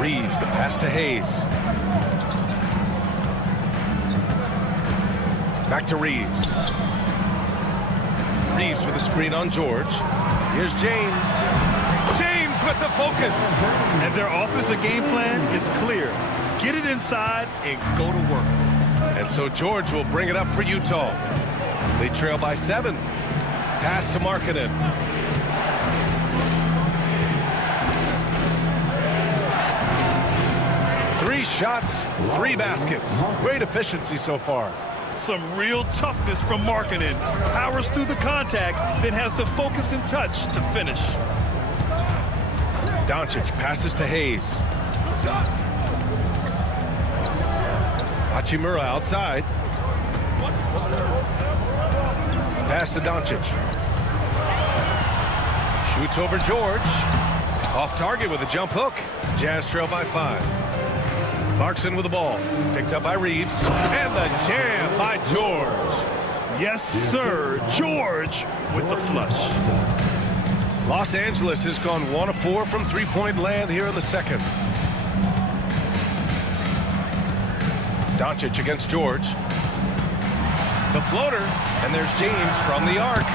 Reeves, the pass to Hayes. Back to Reeves. Reeves with a screen on George. Here's James. James with the focus. And their offensive game plan is clear. Get it inside and go to work. And so George will bring it up for Utah. They trail by 7. Pass to Markkanen. Three shots, 3 baskets. Great efficiency so far. Some real toughness from Markkanen. Powers through the contact, then has the focus and touch to finish. Doncic passes to Hayes. Hachimura outside. Pass to Doncic. Shoots over George. Off target with a jump hook. Jazz trail by 5. Clarkson with the ball. Picked up by Reeves. And the jam by George. Yes, sir. George with the flush. Los Angeles has gone 1 of 4 from three-point land here in the second. Doncic against George. The floater, and there's James from the arc.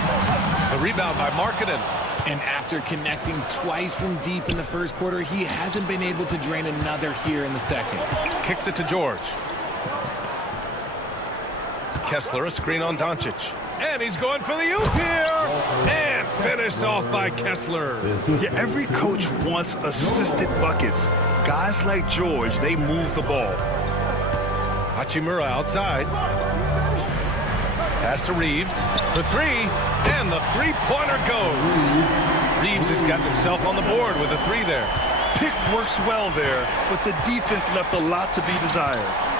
The rebound by Markkanen. And after connecting twice from deep in the first quarter, he hasn't been able to drain another here in the second. Kicks it to George. Kessler, a screen on Doncic. And he's going for the oop here. And finished off by Kessler. Yeah, every coach wants assisted buckets. Guys like George, they move the ball. Hachimura outside. Pass to Reeves for three. And the three-pointer goes. Reeves has gotten himself on the board with a three there. Pick works well there, but the defense left a lot to be desired.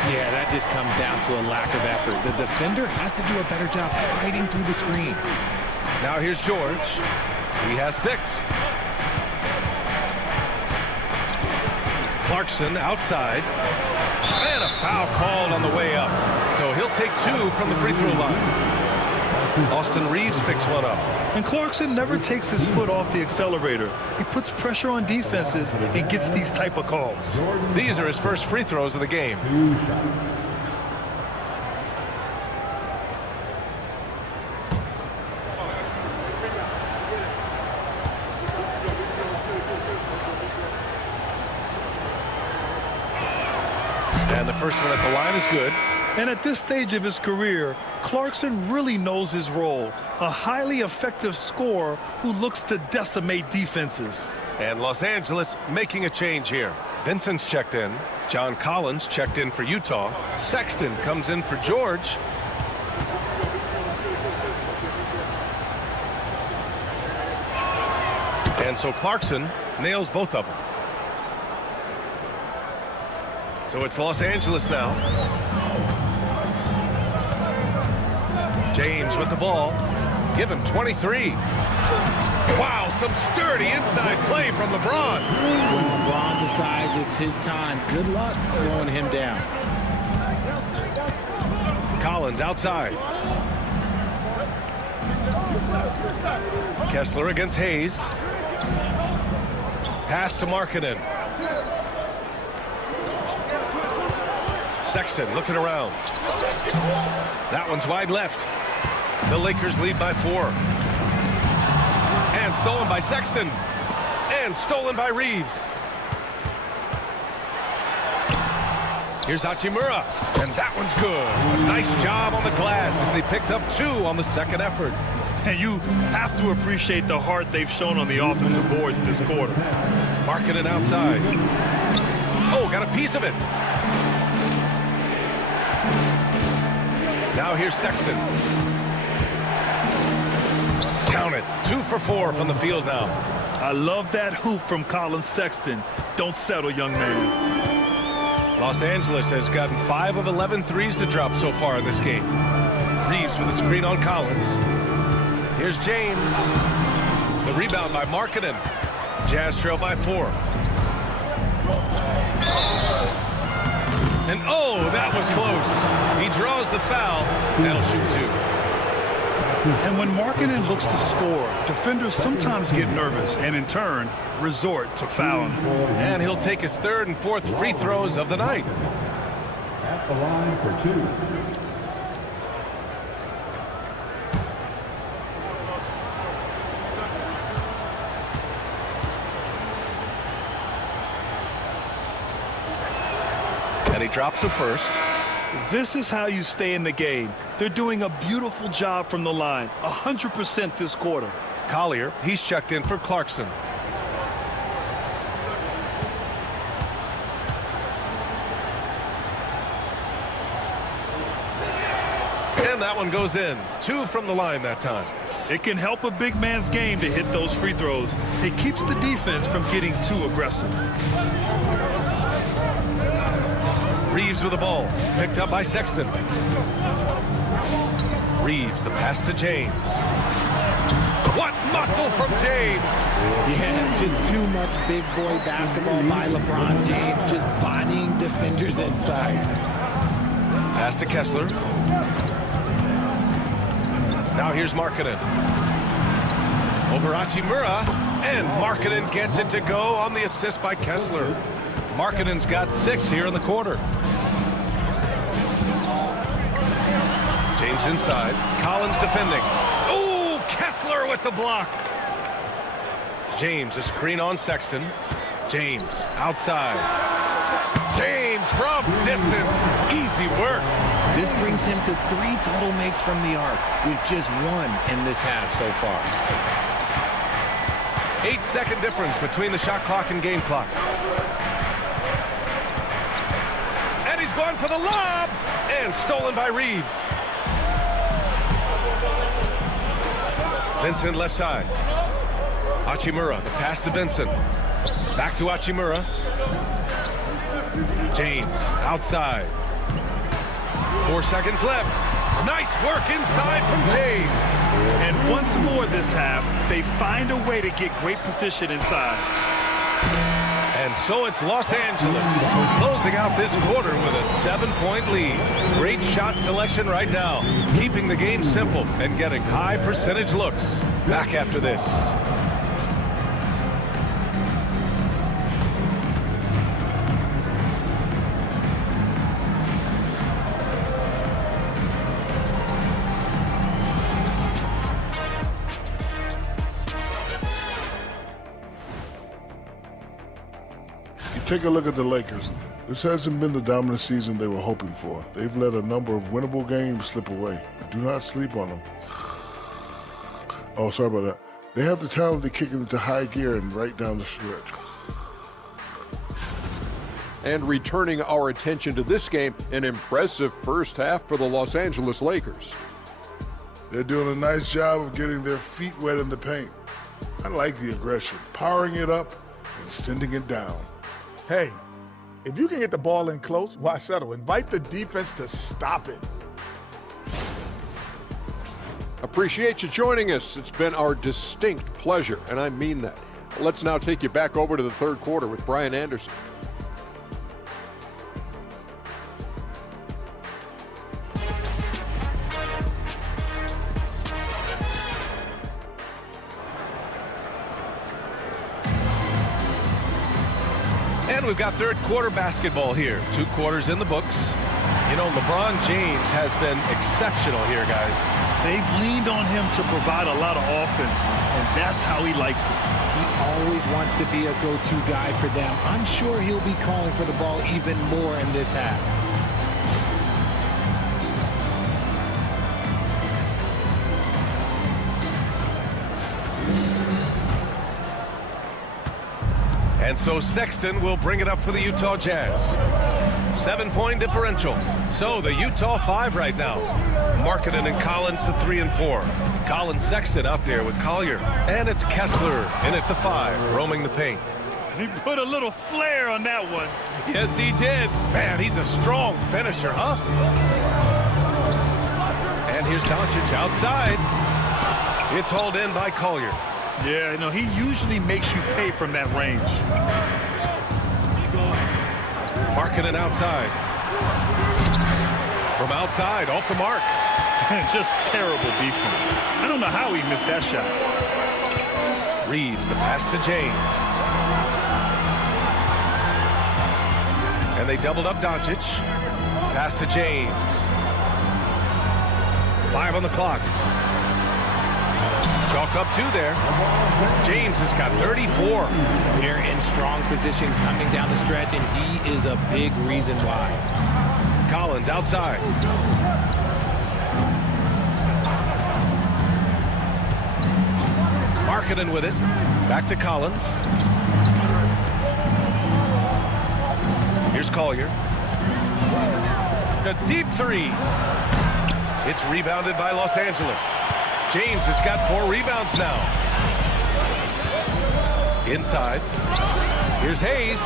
Yeah, that just comes down to a lack of effort. The defender has to do a better job fighting through the screen. Now here's George. He has 6. Clarkson outside. And a foul called on the way up. So he'll take 2 from the free throw line. Austin Reeves picks one up. And Clarkson never takes his foot off the accelerator. He puts pressure on defenses and gets these type of calls. These are his first free throws of the game. And the first one at the line is good. And at this stage of his career, Clarkson really knows his role. A highly effective scorer who looks to decimate defenses. And Los Angeles making a change here. Vincent's checked in. John Collins checked in for Utah. Sexton comes in for George. And so Clarkson nails both of them. So it's Los Angeles now. James with the ball. Give him 23. Wow, some sturdy inside play from LeBron. When LeBron decides it's his time, good luck slowing him down. Collins outside. Kessler against Hayes. Pass to Markkanen. Sexton looking around. That one's wide left. The Lakers lead by 4. And stolen by Sexton. And stolen by Reeves. Here's Hachimura. And that one's good. A nice job on the glass as they picked up 2 on the second effort. And you have to appreciate the heart they've shown on the offensive boards this quarter. Markkanen outside. Oh, got a piece of it. Now here's Sexton. Count it. 2 for 4 from the field now. I love that hoop from Colin Sexton. Don't settle, young man. Los Angeles has gotten 5 of 11 threes to drop so far in this game. Reeves with a screen on Collins. Here's James. The rebound by Markkanen. Jazz trail by 4. And oh, that was close. He draws the foul. That'll shoot 2. And when Markkanen looks to score, defenders sometimes get nervous and in turn resort to fouling. And he'll take his 3rd and 4th free throws of the night. At the line for 2. And he drops the first. This is how you stay in the game. They're doing a beautiful job from the line, 100% this quarter. Collier, he's checked in for Clarkson. And that one goes in. 2 from the line that time. It can help a big man's game to hit those free throws. It keeps the defense from getting too aggressive. Reeves with the ball. Picked up by Sexton. Reeves, the pass to James. What muscle from James! Yeah, just too much big boy basketball by LeBron James, just bodying defenders inside. Pass to Kessler. Now here's Markkanen. Over Hachimura, and Markkanen gets it to go on the assist by Kessler. Markkanen's got 6 here in the quarter. James inside. Collins defending. Oh, Kessler with the block. James, a screen on Sexton. James, outside. James from distance. Easy work. This brings him to 3 total makes from the arc, with just 1 in this half so far. 8-second difference between the shot clock and game clock. And he's going for the lob. And stolen by Reeves. Vincent left side. Hachimura, the pass to Vincent. Back to Hachimura. James, outside. 4 seconds left. Nice work inside from James. And once more this half, they find a way to get great position inside. And so it's Los Angeles closing out this quarter with a 7-point lead. Great shot selection right now, keeping the game simple and getting high percentage looks. Back after this. Take a look at the Lakers. This hasn't been the dominant season they were hoping for. They've let a number of winnable games slip away. Do not sleep on them. Oh, sorry about that. They have the talent to kick it into high gear and right down the stretch. And returning our attention to this game, an impressive first half for the Los Angeles Lakers. They're doing a nice job of getting their feet wet in the paint. I like the aggression, powering it up and sending it down. Hey, if you can get the ball in close, why settle? Invite the defense to stop it. Appreciate you joining us. It's been our distinct pleasure, and I mean that. Let's now take you back over to the third quarter with Brian Anderson. And we've got third quarter basketball here. 2 quarters in the books. You know, LeBron James has been exceptional here, guys. They've leaned on him to provide a lot of offense, and that's how he likes it. He always wants to be a go-to guy for them. I'm sure he'll be calling for the ball even more in this half. And so Sexton will bring it up for the Utah Jazz. 7-point differential. So the Utah 5 right now. Markkanen and Collins the 3 and 4. Collins Sexton out there with Collier. And it's Kessler in at the 5, roaming the paint. He put a little flair on that one. Yes, he did. Man, he's a strong finisher, huh? And here's Doncic outside. It's hauled in by Collier. Yeah, no, he usually makes you pay from that range. Markkanen outside. From outside, off the mark. Just terrible defense. I don't know how he missed that shot. Reeves, the pass to James. And they doubled up Doncic. Pass to James. 5 on the clock. Chalk up 2 there. James has got 34. They're in strong position coming down the stretch, and he is a big reason why. Collins outside. Markkanen with it. Back to Collins. Here's Collier. A deep 3. It's rebounded by Los Angeles. James has got 4 rebounds now. Inside. Here's Hayes.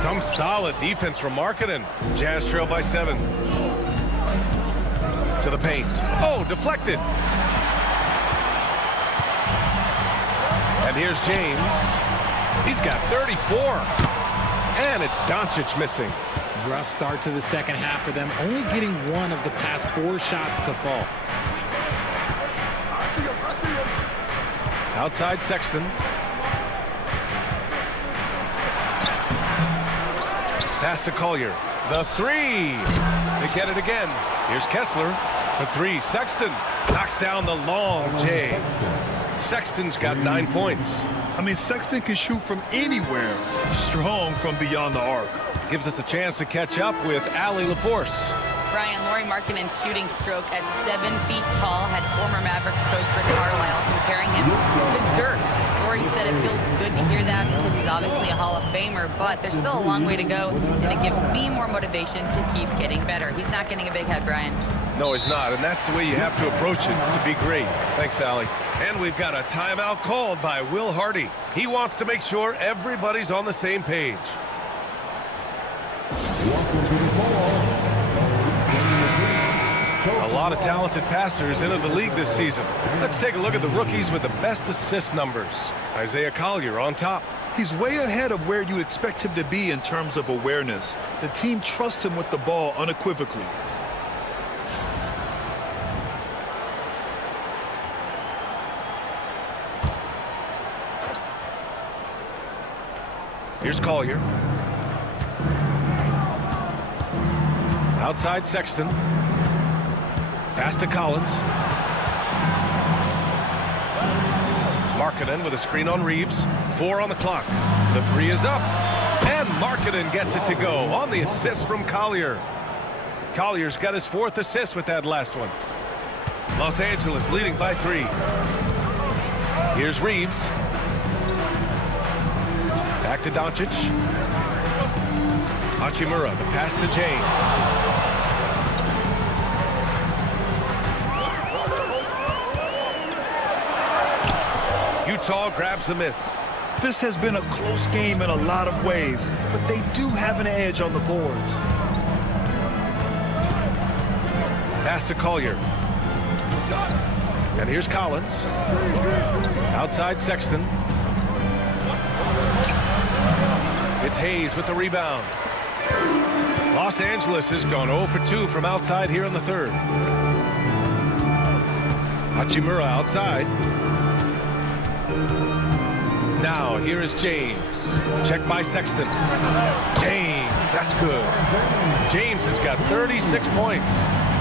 Some solid defense from Markkanen. Jazz trail by 7. To the paint. Oh, deflected. And here's James. He's got 34. And it's Doncic missing. Rough start to the second half for them, only getting 1 of the past 4 shots to fall. Outside Sexton. Pass to Collier. The 3. They get it again. Here's Kessler. The 3. Sexton knocks down the long J. Sexton's got 9 points. I mean, Sexton can shoot from anywhere. Strong from beyond the arc. Gives us a chance to catch up with Allie LaForce. Brian, Lauri Markkanen's shooting stroke at 7 feet tall had former Mavericks coach Rick Carlisle comparing him to Dirk. Lauri said it feels good to hear that because he's obviously a Hall of Famer, but there's still a long way to go, and it gives me more motivation to keep getting better. He's not getting a big head, Brian. No, he's not, and that's the way you have to approach it to be great. Thanks, Allie. And we've got a timeout called by Will Hardy. He wants to make sure everybody's on the same page. A lot of talented passers entered the league this season. Let's take a look at the rookies with the best assist numbers. Isaiah Collier on top. He's way ahead of where you expect him to be in terms of awareness. The team trusts him with the ball unequivocally. Here's Collier. Outside Sexton. Pass to Collins. Markkanen with a screen on Reeves. 4 on the clock. The 3 is up. And Markkanen gets it to go on the assist from Collier. Collier's got his 4th assist with that last one. Los Angeles leading by 3. Here's Reeves. Back to Doncic. Hachimura, the pass to James. Utah grabs the miss. This has been a close game in a lot of ways, but they do have an edge on the boards. Pass to Collier. And here's Collins. Outside Sexton. It's Hayes with the rebound. Los Angeles has gone 0 for 2 from outside here in the 3rd. Hachimura outside. Now here is James. Check by Sexton. James, that's good. James has got 36 points.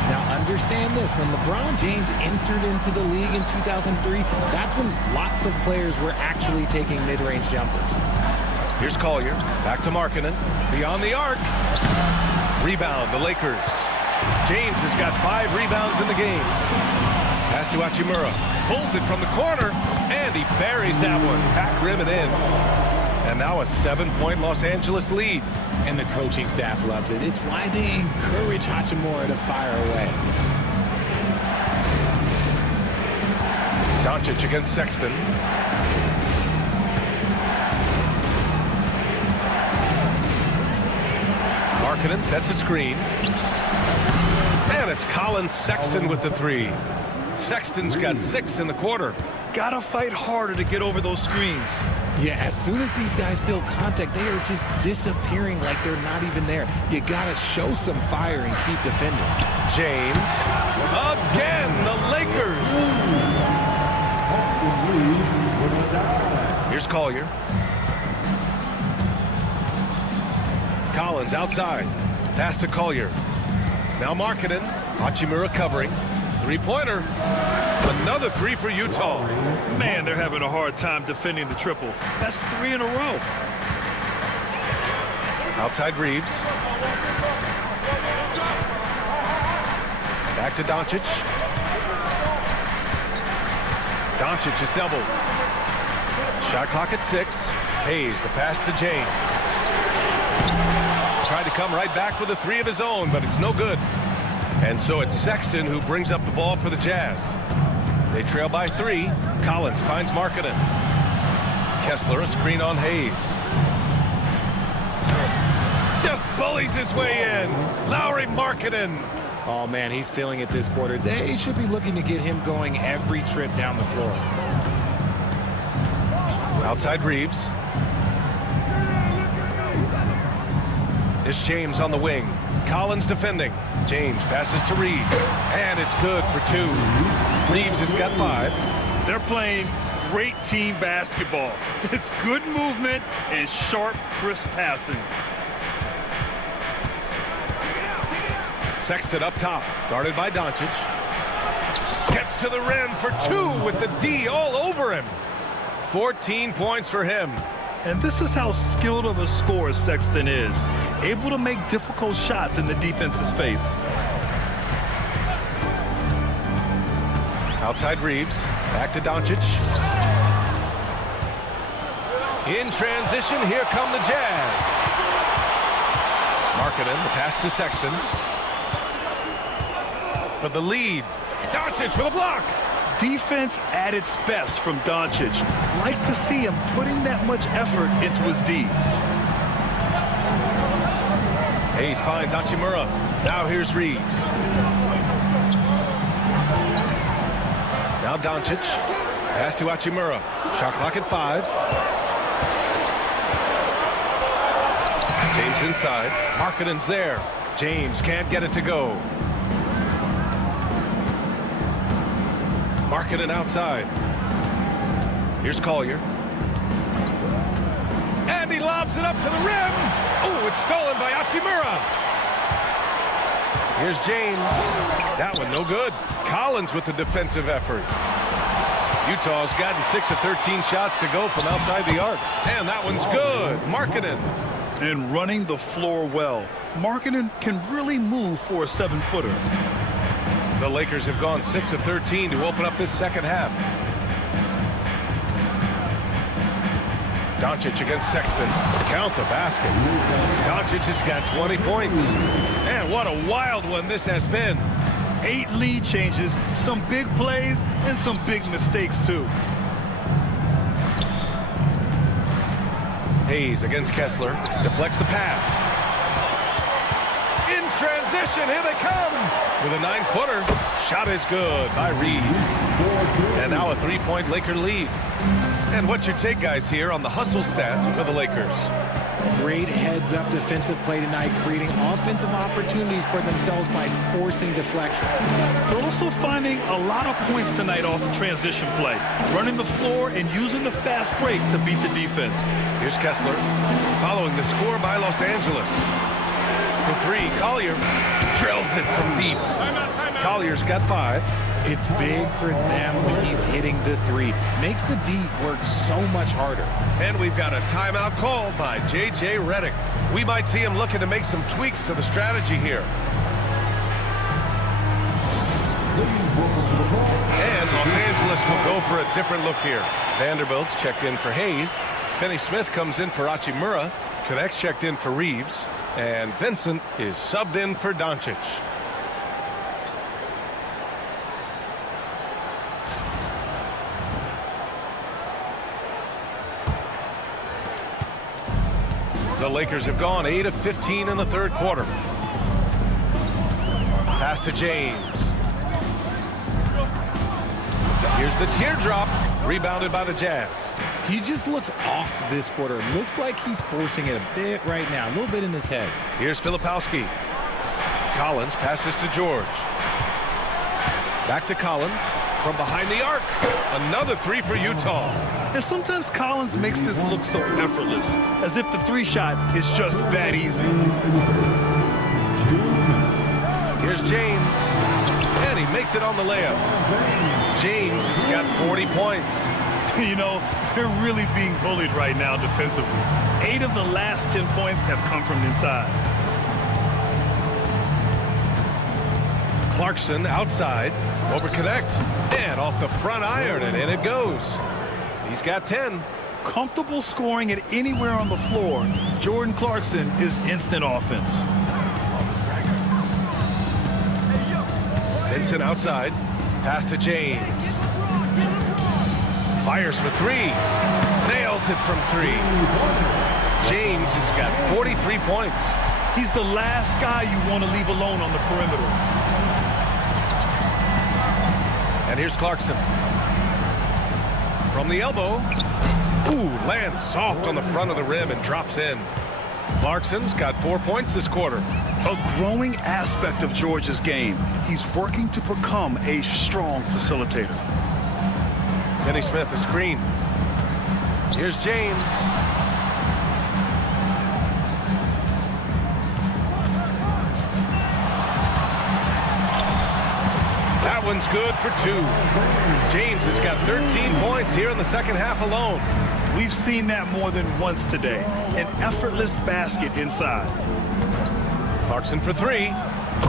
Now understand this, when LeBron James entered into the league in 2003, that's when lots of players were actually taking mid-range jumpers. Here's Collier. Back to Markkanen. Beyond the arc. Rebound, the Lakers. James has got 5 rebounds in the game. Pass to Hachimura. Pulls it from the corner, and he buries that one. Back rim and in. And now a 7-point Los Angeles lead. And the coaching staff loves it. It's why they encourage Hachimura to fire away. Doncic against Sexton. Markkanen sets a screen. And it's Colin Sexton with the 3. Sexton's got 6 in the quarter. Gotta fight harder to get over those screens. Yeah, as soon as these guys feel contact, they are just disappearing like they're not even there. You gotta show some fire and keep defending. James. Again, the Lakers. Here's Collier. Collins outside. Pass to Collier. Now Markkanen. Hachimura covering. 3-pointer. Another 3 for Utah. Man, they're having a hard time defending the triple. That's 3 in a row. Outside Reeves. Back to Doncic. Doncic is doubled. Shot clock at 6. Hayes, the pass to James. Tried to come right back with a 3 of his own, but it's no good. And so it's Sexton who brings up the ball for the Jazz. They trail by 3. Collins finds Markkanen. Kessler, a screen on Hayes. Just bullies his way in. Lauri Markkanen. Oh, man, he's feeling it this quarter. They should be looking to get him going every trip down the floor. Outside Reeves. It's James on the wing. Collins defending. James passes to Reeves. And it's good for 2. Reeves has got 5. They're playing great team basketball. It's good movement and sharp, crisp passing. Sexton up top, guarded by Doncic. Gets to the rim for 2 with the D all over him. 14 points for him. And this is how skilled of a scorer Sexton is. Able to make difficult shots in the defense's face. Outside Reeves. Back to Doncic. In transition, here come the Jazz. Markkanen, the pass to Sexton. For the lead. Doncic with a block. Defense at its best from Doncic. Like to see him putting that much effort into his D. Hayes finds Hachimura. Now here's Reeves. Now Doncic. Pass to Hachimura. Shot clock at 5. James inside. Markkanen's there. James can't get it to go. Markkanen outside. Here's Collier. And he lobs it up to the rim. Oh, it's stolen by Hachimura. Here's James. That one no good. Collins with the defensive effort. Utah's gotten 6 of 13 shots to go from outside the arc. And that one's good. Markkanen. And running the floor well. Markkanen can really move for a 7-footer. The Lakers have gone 6 of 13 to open up this second half. Doncic against Sexton. Count the basket. Doncic has got 20 points. And what a wild one this has been. 8 lead changes, some big plays, and some big mistakes, too. Hayes against Kessler. Deflects the pass. In transition, here they come. With a 9-footer. Shot is good by Reeves. And now a 3-point Laker lead. And what's your take, guys, here on the hustle stats for the Lakers? Great heads-up defensive play tonight, creating offensive opportunities for themselves by forcing deflections. They're also finding a lot of points tonight off of transition play, running the floor and using the fast break to beat the defense. Here's Kessler, following the score by Los Angeles. For 3, Collier drills it from deep. Collier's got 5. It's big for them when he's hitting the 3. Makes the D work so much harder. And we've got a timeout called by J.J. Redick. We might see him looking to make some tweaks to the strategy here. And Los Angeles will go for a different look here. Vanderbilt's checked in for Hayes. Finney-Smith comes in for Hachimura. Connects checked in for Reeves. And Vincent is subbed in for Doncic. The Lakers have gone 8 of 15 in the third quarter. Pass to James. Here's the teardrop, rebounded by the Jazz. He just looks off this quarter. Looks like he's forcing it a bit right now, a little bit in his head. Here's Filipowski. Collins passes to George. Back to Collins from behind the arc. Another 3 for Utah. And sometimes Collins makes this look so effortless, as if the 3-shot is just that easy. Here's James. And he makes it on the layup. James has got 40 points. You know, they're really being bullied right now defensively. 8 of the last 10 points have come from inside. Clarkson outside. Over connect. And off the front iron, and in it goes. He's got 10. Comfortable scoring it anywhere on the floor. Jordan Clarkson is instant offense. Vincent outside. Pass to James. Fires for 3. Nails it from 3. James has got 43 points. He's the last guy you want to leave alone on the perimeter. And here's Clarkson. From the elbow. Ooh, lands soft on the front of the rim and drops in. Clarkson's got 4 points this quarter. A growing aspect of George's game. He's working to become a strong facilitator. Finney-Smith, a screen. Here's James. That That one's good for 2. James has got 13 points here in the second half alone. We've seen that more than once today. An effortless basket inside. Clarkson for 3.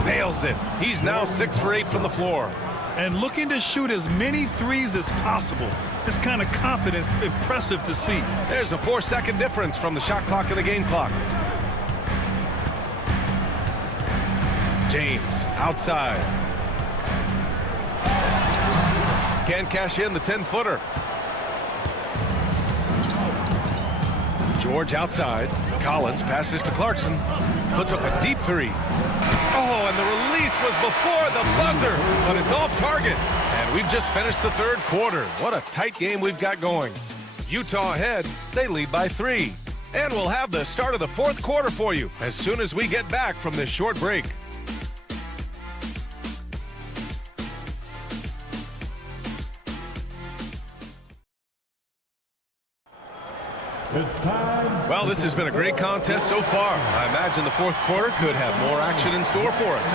Nails it. He's now 6 for 8 from the floor. And looking to shoot as many threes as possible. This kind of confidence, impressive to see. There's a 4-second difference from the shot clock and the game clock. James outside. Can't cash in the 10-footer. George outside. Collins passes to Clarkson. Puts up a deep 3. Oh, and the release was before the buzzer, but it's off target. And we've just finished the third quarter. What a tight game we've got going. Utah ahead. They lead by 3. And we'll have the start of the fourth quarter for you as soon as we get back from this short break. Well, this has been a great contest so far. I imagine the fourth quarter could have more action in store for us.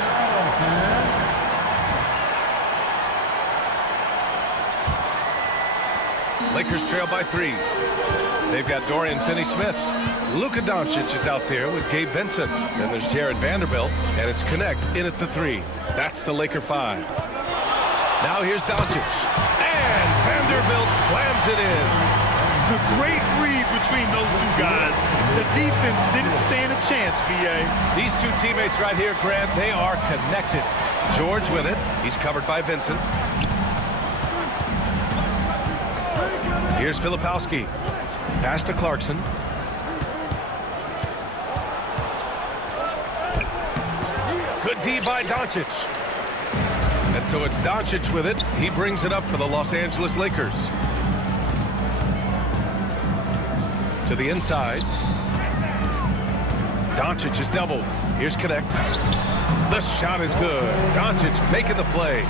Lakers trail by 3. They've got Dorian Finney-Smith. Luka Doncic is out there with Gabe Vincent. Then there's Jared Vanderbilt, and it's Connect in at the 3. That's the Laker 5. Now here's Doncic. And Vanderbilt slams it in. The great read between those two guys. The defense didn't stand a chance, B.A. These two teammates right here, Grant, they are connected. George with it. He's covered by Vincent. Here's Filipowski. Pass to Clarkson. Good D by Doncic. And so it's Doncic with it. He brings it up for the Los Angeles Lakers. To the inside. Doncic is doubled. Here's Connect. The shot is good. Doncic making the play.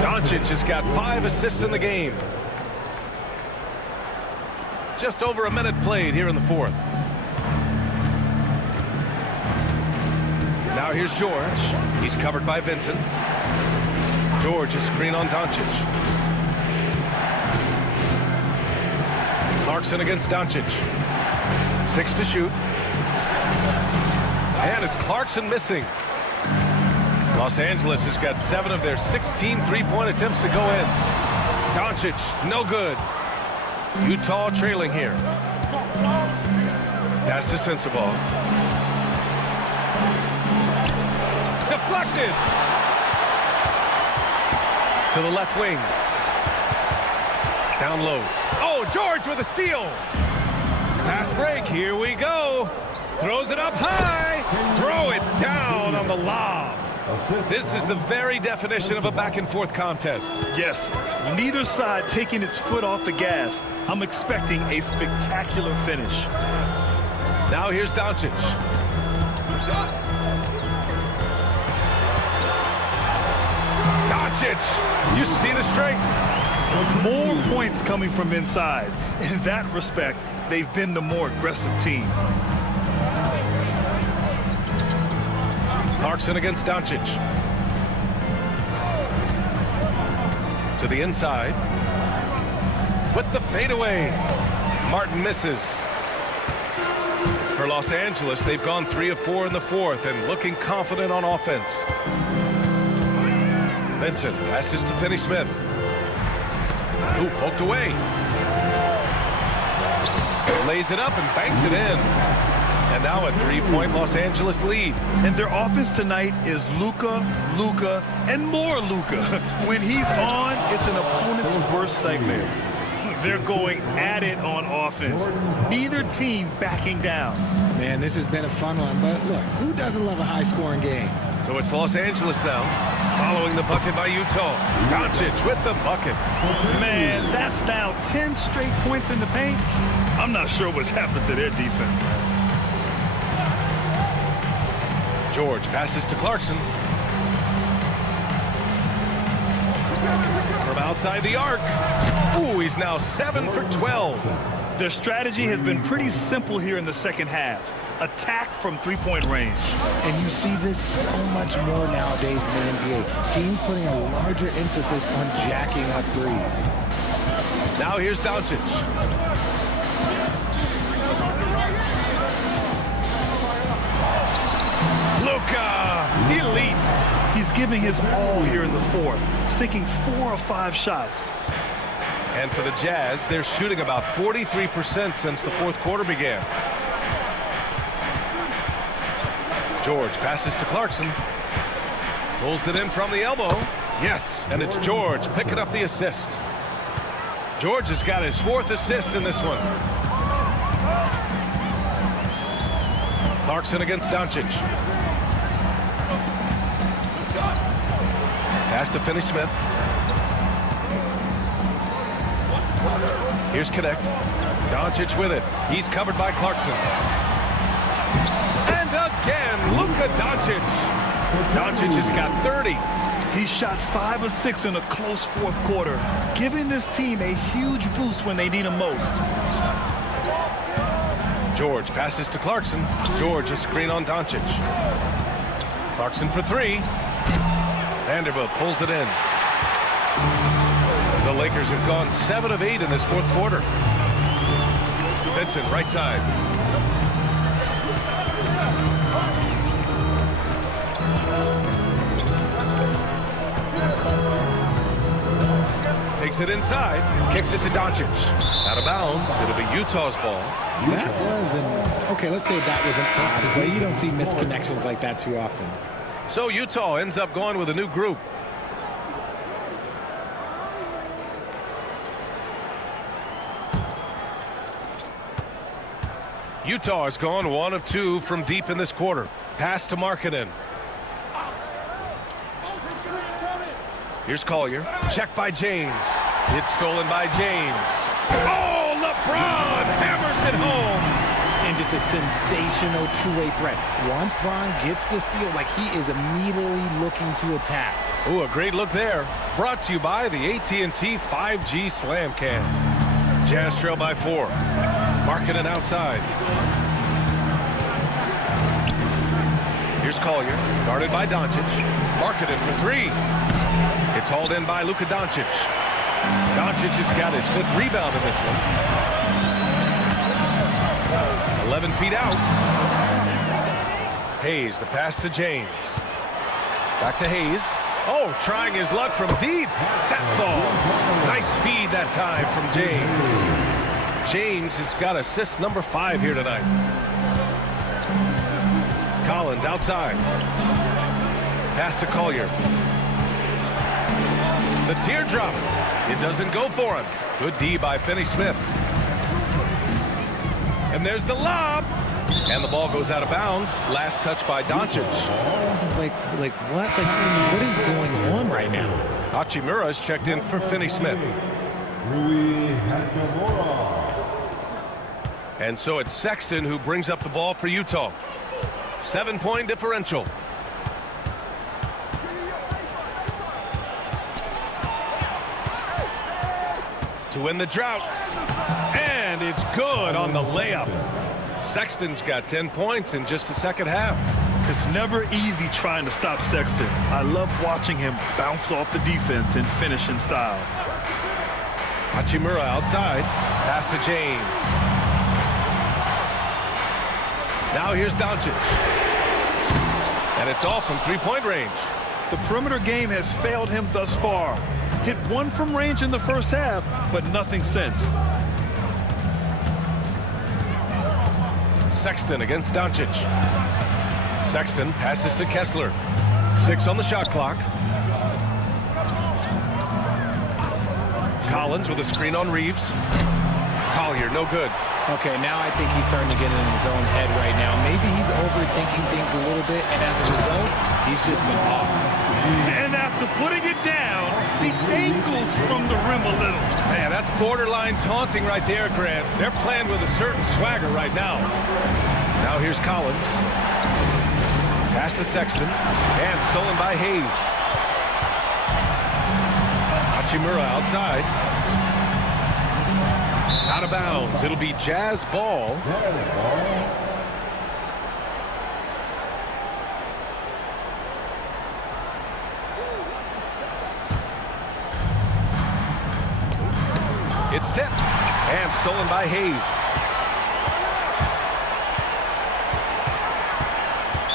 Doncic has got 5 assists in the game. Just over a minute played here in the fourth. Now here's George. He's covered by Vincent. George is screen on Doncic. Clarkson against Doncic. 6 to shoot. And it's Clarkson missing. Los Angeles has got 7 of their 16 three-point attempts to go in. Doncic, no good. Utah trailing here. Pass to Sensabaugh. Deflected. To the left wing. Down low. Oh, George with a steal. Fast break. Here we go. Throws it up high. Throw it down on the lob. This is the very definition of a back-and-forth contest. Yes, neither side taking its foot off the gas. I'm expecting a spectacular finish. Now here's Doncic. Doncic, you see the strength. More points coming from inside. In that respect, they've been the more aggressive team. Clarkson against Doncic. To the inside. With the fadeaway. Martin misses. For Los Angeles, they've gone 3 of 4 in the fourth and looking confident on offense. Vincent passes to Finney-Smith. Ooh, poked away. Lays it up and banks it in. And now a 3-point Los Angeles lead. And their offense tonight is Luka, Luka, and more Luka. When he's on, it's an opponent's worst nightmare. They're going at it on offense. Neither team backing down. Man, this has been a fun one, but look, who doesn't love a high-scoring game? So it's Los Angeles now, following the bucket by Utah. Doncic with the bucket. Man, that's now 10 straight points in the paint. I'm not sure what's happened to their defense. George passes to Clarkson. From outside the arc. Ooh, he's now 7 for 12. Their strategy has been pretty simple here in the second half. attack from three-point range. And you see this so much more nowadays in the NBA. Teams putting a larger emphasis on jacking up threes. Now here's Doncic. Luka, elite. He's giving his all here in the fourth, sinking 4 of 5 shots. And for the Jazz, they're shooting about 43% since the fourth quarter began. George passes to Clarkson. Pulls it in from the elbow. Yes, and it's George picking up the assist. George has got his 4th assist in this one. Clarkson against Doncic. Pass to Finney-Smith. Here's Connect. Doncic with it. He's covered by Clarkson. And again, Luka Doncic. Doncic has got 30. He shot 5 of 6 in a close fourth quarter, giving this team a huge boost when they need him most. George passes to Clarkson. George a screen on Doncic. Clarkson for 3. Vanderbilt pulls it in. The Lakers have gone 7 of 8 in this fourth quarter. Vincent, right side. Takes it inside, kicks it to Doncic. Out of bounds, it'll be Utah's ball. That was okay, let's say that was an odd play. You don't see misconnections like that too often. So Utah ends up going with a new group. Utah has gone 1 of 2 from deep in this quarter. Pass to Markkanen. Here's Collier. Check by James. It's stolen by James. Oh, LeBron hammers it home. And just a sensational two-way threat. Once Bron gets the steal, like he is immediately looking to attack. Ooh, a great look there. Brought to you by the AT&T 5G Slam Cam. Jazz trail by 4. Markkanen outside. Here's Collier, guarded by Doncic. Markkanen for 3. It's hauled in by Luka Doncic. Doncic has got his 5th rebound in this one. 11 feet out. Hayes, the pass to James. Back to Hayes. Oh, trying his luck from deep. That falls. Nice feed that time from James. James has got assist number 5 here tonight. Collins outside. Pass to Collier. The teardrop. It doesn't go for him. Good D by Finney-Smith. And there's the lob. And the ball goes out of bounds. Last touch by Doncic. Like what? What is going on right now? Hachimura's checked in for Finney-Smith. And so it's Sexton who brings up the ball for Utah. 7-point differential. To win the drought. And it's good on the layup. Sexton's got 10 points in just the second half. It's never easy trying to stop Sexton. I love watching him bounce off the defense and finish in style. Hachimura outside. Pass to James. Now here's Doncic. And it's all from 3-point range. The perimeter game has failed him thus far. Hit 1 from range in the first half, but nothing since. Sexton against Doncic. Sexton passes to Kessler. 6 on the shot clock. Collins with a screen on Reeves. Collier, no good. Okay, now I think he's starting to get in his own head right now. Maybe he's overthinking things a little bit, and as a result, he's just been off. And after putting it down, he dangles from the rim a little. Man, that's borderline taunting right there, Grant. They're playing with a certain swagger right now. Now here's Collins. Pass to Sexton. And stolen by Hayes. Hachimura outside. Out of bounds. It'll be Jazz ball. It's tipped and stolen by Hayes.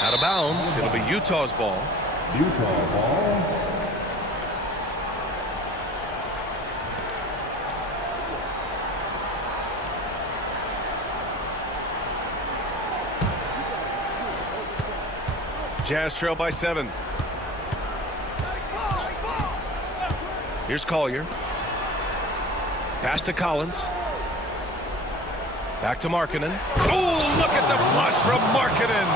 Out of bounds. It'll be Utah's ball. Utah ball. Jazz trail by 7. Here's Collier. Pass to Collins. Back to Markkanen. Oh, look at the flush from Markkanen.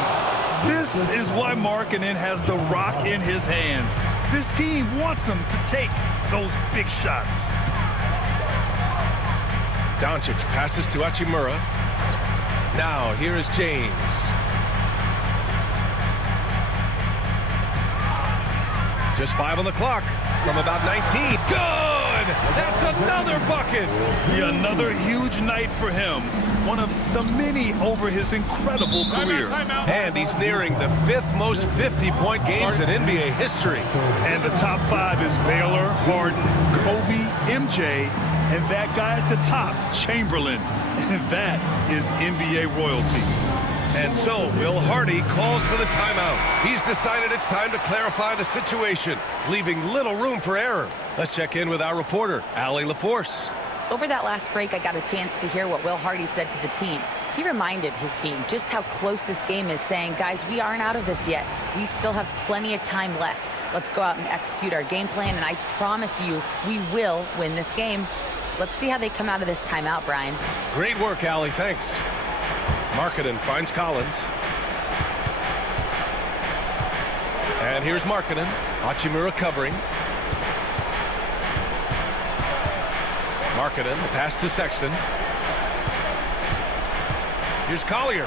This is why Markkanen has the rock in his hands. This team wants him to take those big shots. Doncic passes to Hachimura. Now here is James. Just 5 on the clock from about 19. Good! That's another bucket! Yeah, another huge night for him. One of the many over his incredible career. And he's nearing the 5th most 50-point games in NBA history. And the top 5 is Baylor, Harden, Kobe, MJ, and that guy at the top, Chamberlain. And that is NBA royalty. And so Will Hardy calls for the timeout. He's decided it's time to clarify the situation, leaving little room for error. Let's check in with our reporter, Allie LaForce. Over that last break, I got a chance to hear what Will Hardy said to the team. He reminded his team just how close this game is, saying, guys, we aren't out of this yet. We still have plenty of time left. Let's go out and execute our game plan, and I promise you, we will win this game. Let's see how they come out of this timeout, Brian. Great work, Allie. Thanks. Markkanen finds Collins. And here's Markkanen. Hachimura covering. Markkanen, the pass to Sexton. Here's Collier.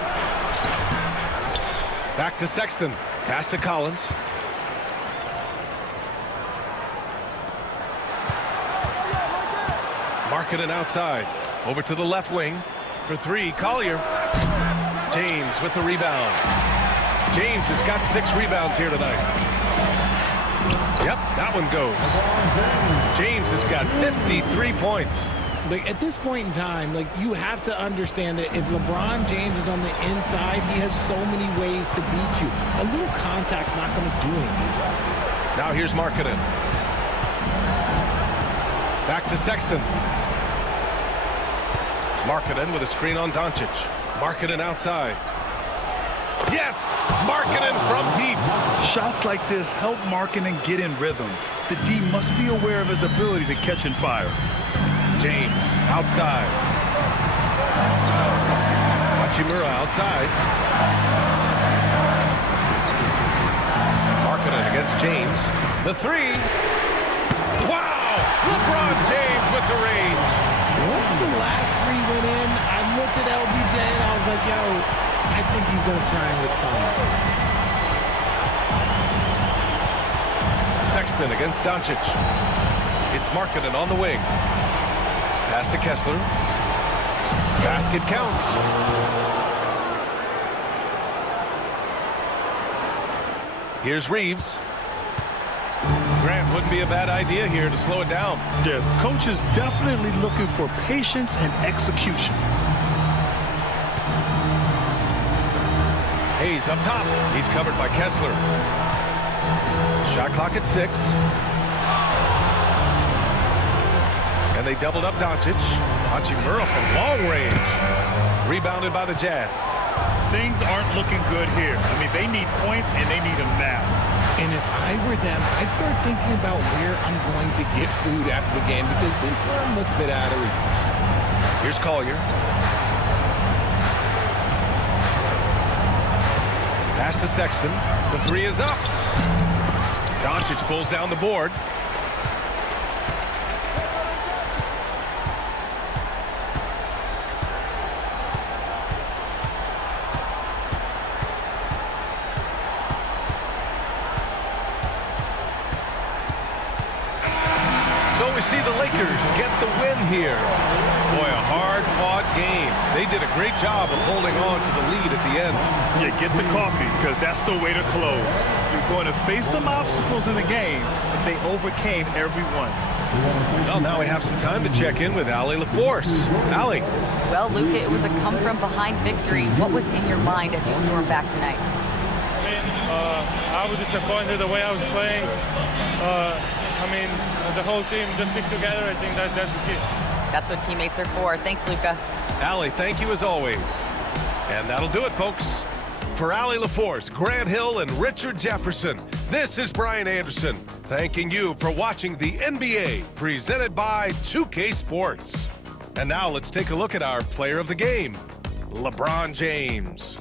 Back to Sexton. Pass to Collins. Markkanen outside. Over to the left wing. For 3, Collier. James with the rebound. James has got 6 rebounds here tonight. Yep, that one goes. James has got 53 points. Like, at this point in time, like, you have to understand that if LeBron James is on the inside, he has so many ways to beat you. A little contact's not going to do anything. Now here's Markkanen. Back to Sexton. Markkanen with a screen on Doncic. Markkanen outside. Yes! Markkanen from deep. Shots like this help Markkanen get in rhythm. The D must be aware of his ability to catch and fire. James outside. Hachimura outside. Markkanen against James. The 3. Wow! LeBron James with the range. Once the last 3 went in, I looked at LBJ and I was like, yo, I think he's going to try and respond. Sexton against Doncic. It's Markkanen on the wing. Pass to Kessler. Basket counts. Here's Reeves. Grant, wouldn't be a bad idea here to slow it down. Yeah, coach is definitely looking for patience and execution. Hayes up top. He's covered by Kessler. Shot clock at 6. And they doubled up Doncic. Hachimura from long range. Rebounded by the Jazz. Things aren't looking good here. I mean, they need points and they need them now. And if I were them, I'd start thinking about where I'm going to get food after the game, because this one looks a bit out of reach. Here's Collier. Pass to Sexton. The 3 is up. Doncic pulls down the board. So we see the Lakers get the win here. Boy, a hard-fought game. They did a great job of holding on to the lead at the end. Yeah, get the coffee, because that's the way to close. You're going to face some obstacles in the game, but they overcame every one. Well, now we have some time to check in with Allie LaForce. Allie. Well, Luka, it was a come-from-behind victory. What was in your mind as you stormed back tonight? I was disappointed the way I was playing. The whole team just stick together. I think that's the key. That's what teammates are for. Thanks, Luka. Allie, thank you as always. And that'll do it, folks. For Allie LaForce, Grant Hill, and Richard Jefferson, this is Brian Anderson, thanking you for watching the NBA, presented by 2K Sports. And now let's take a look at our player of the game, LeBron James.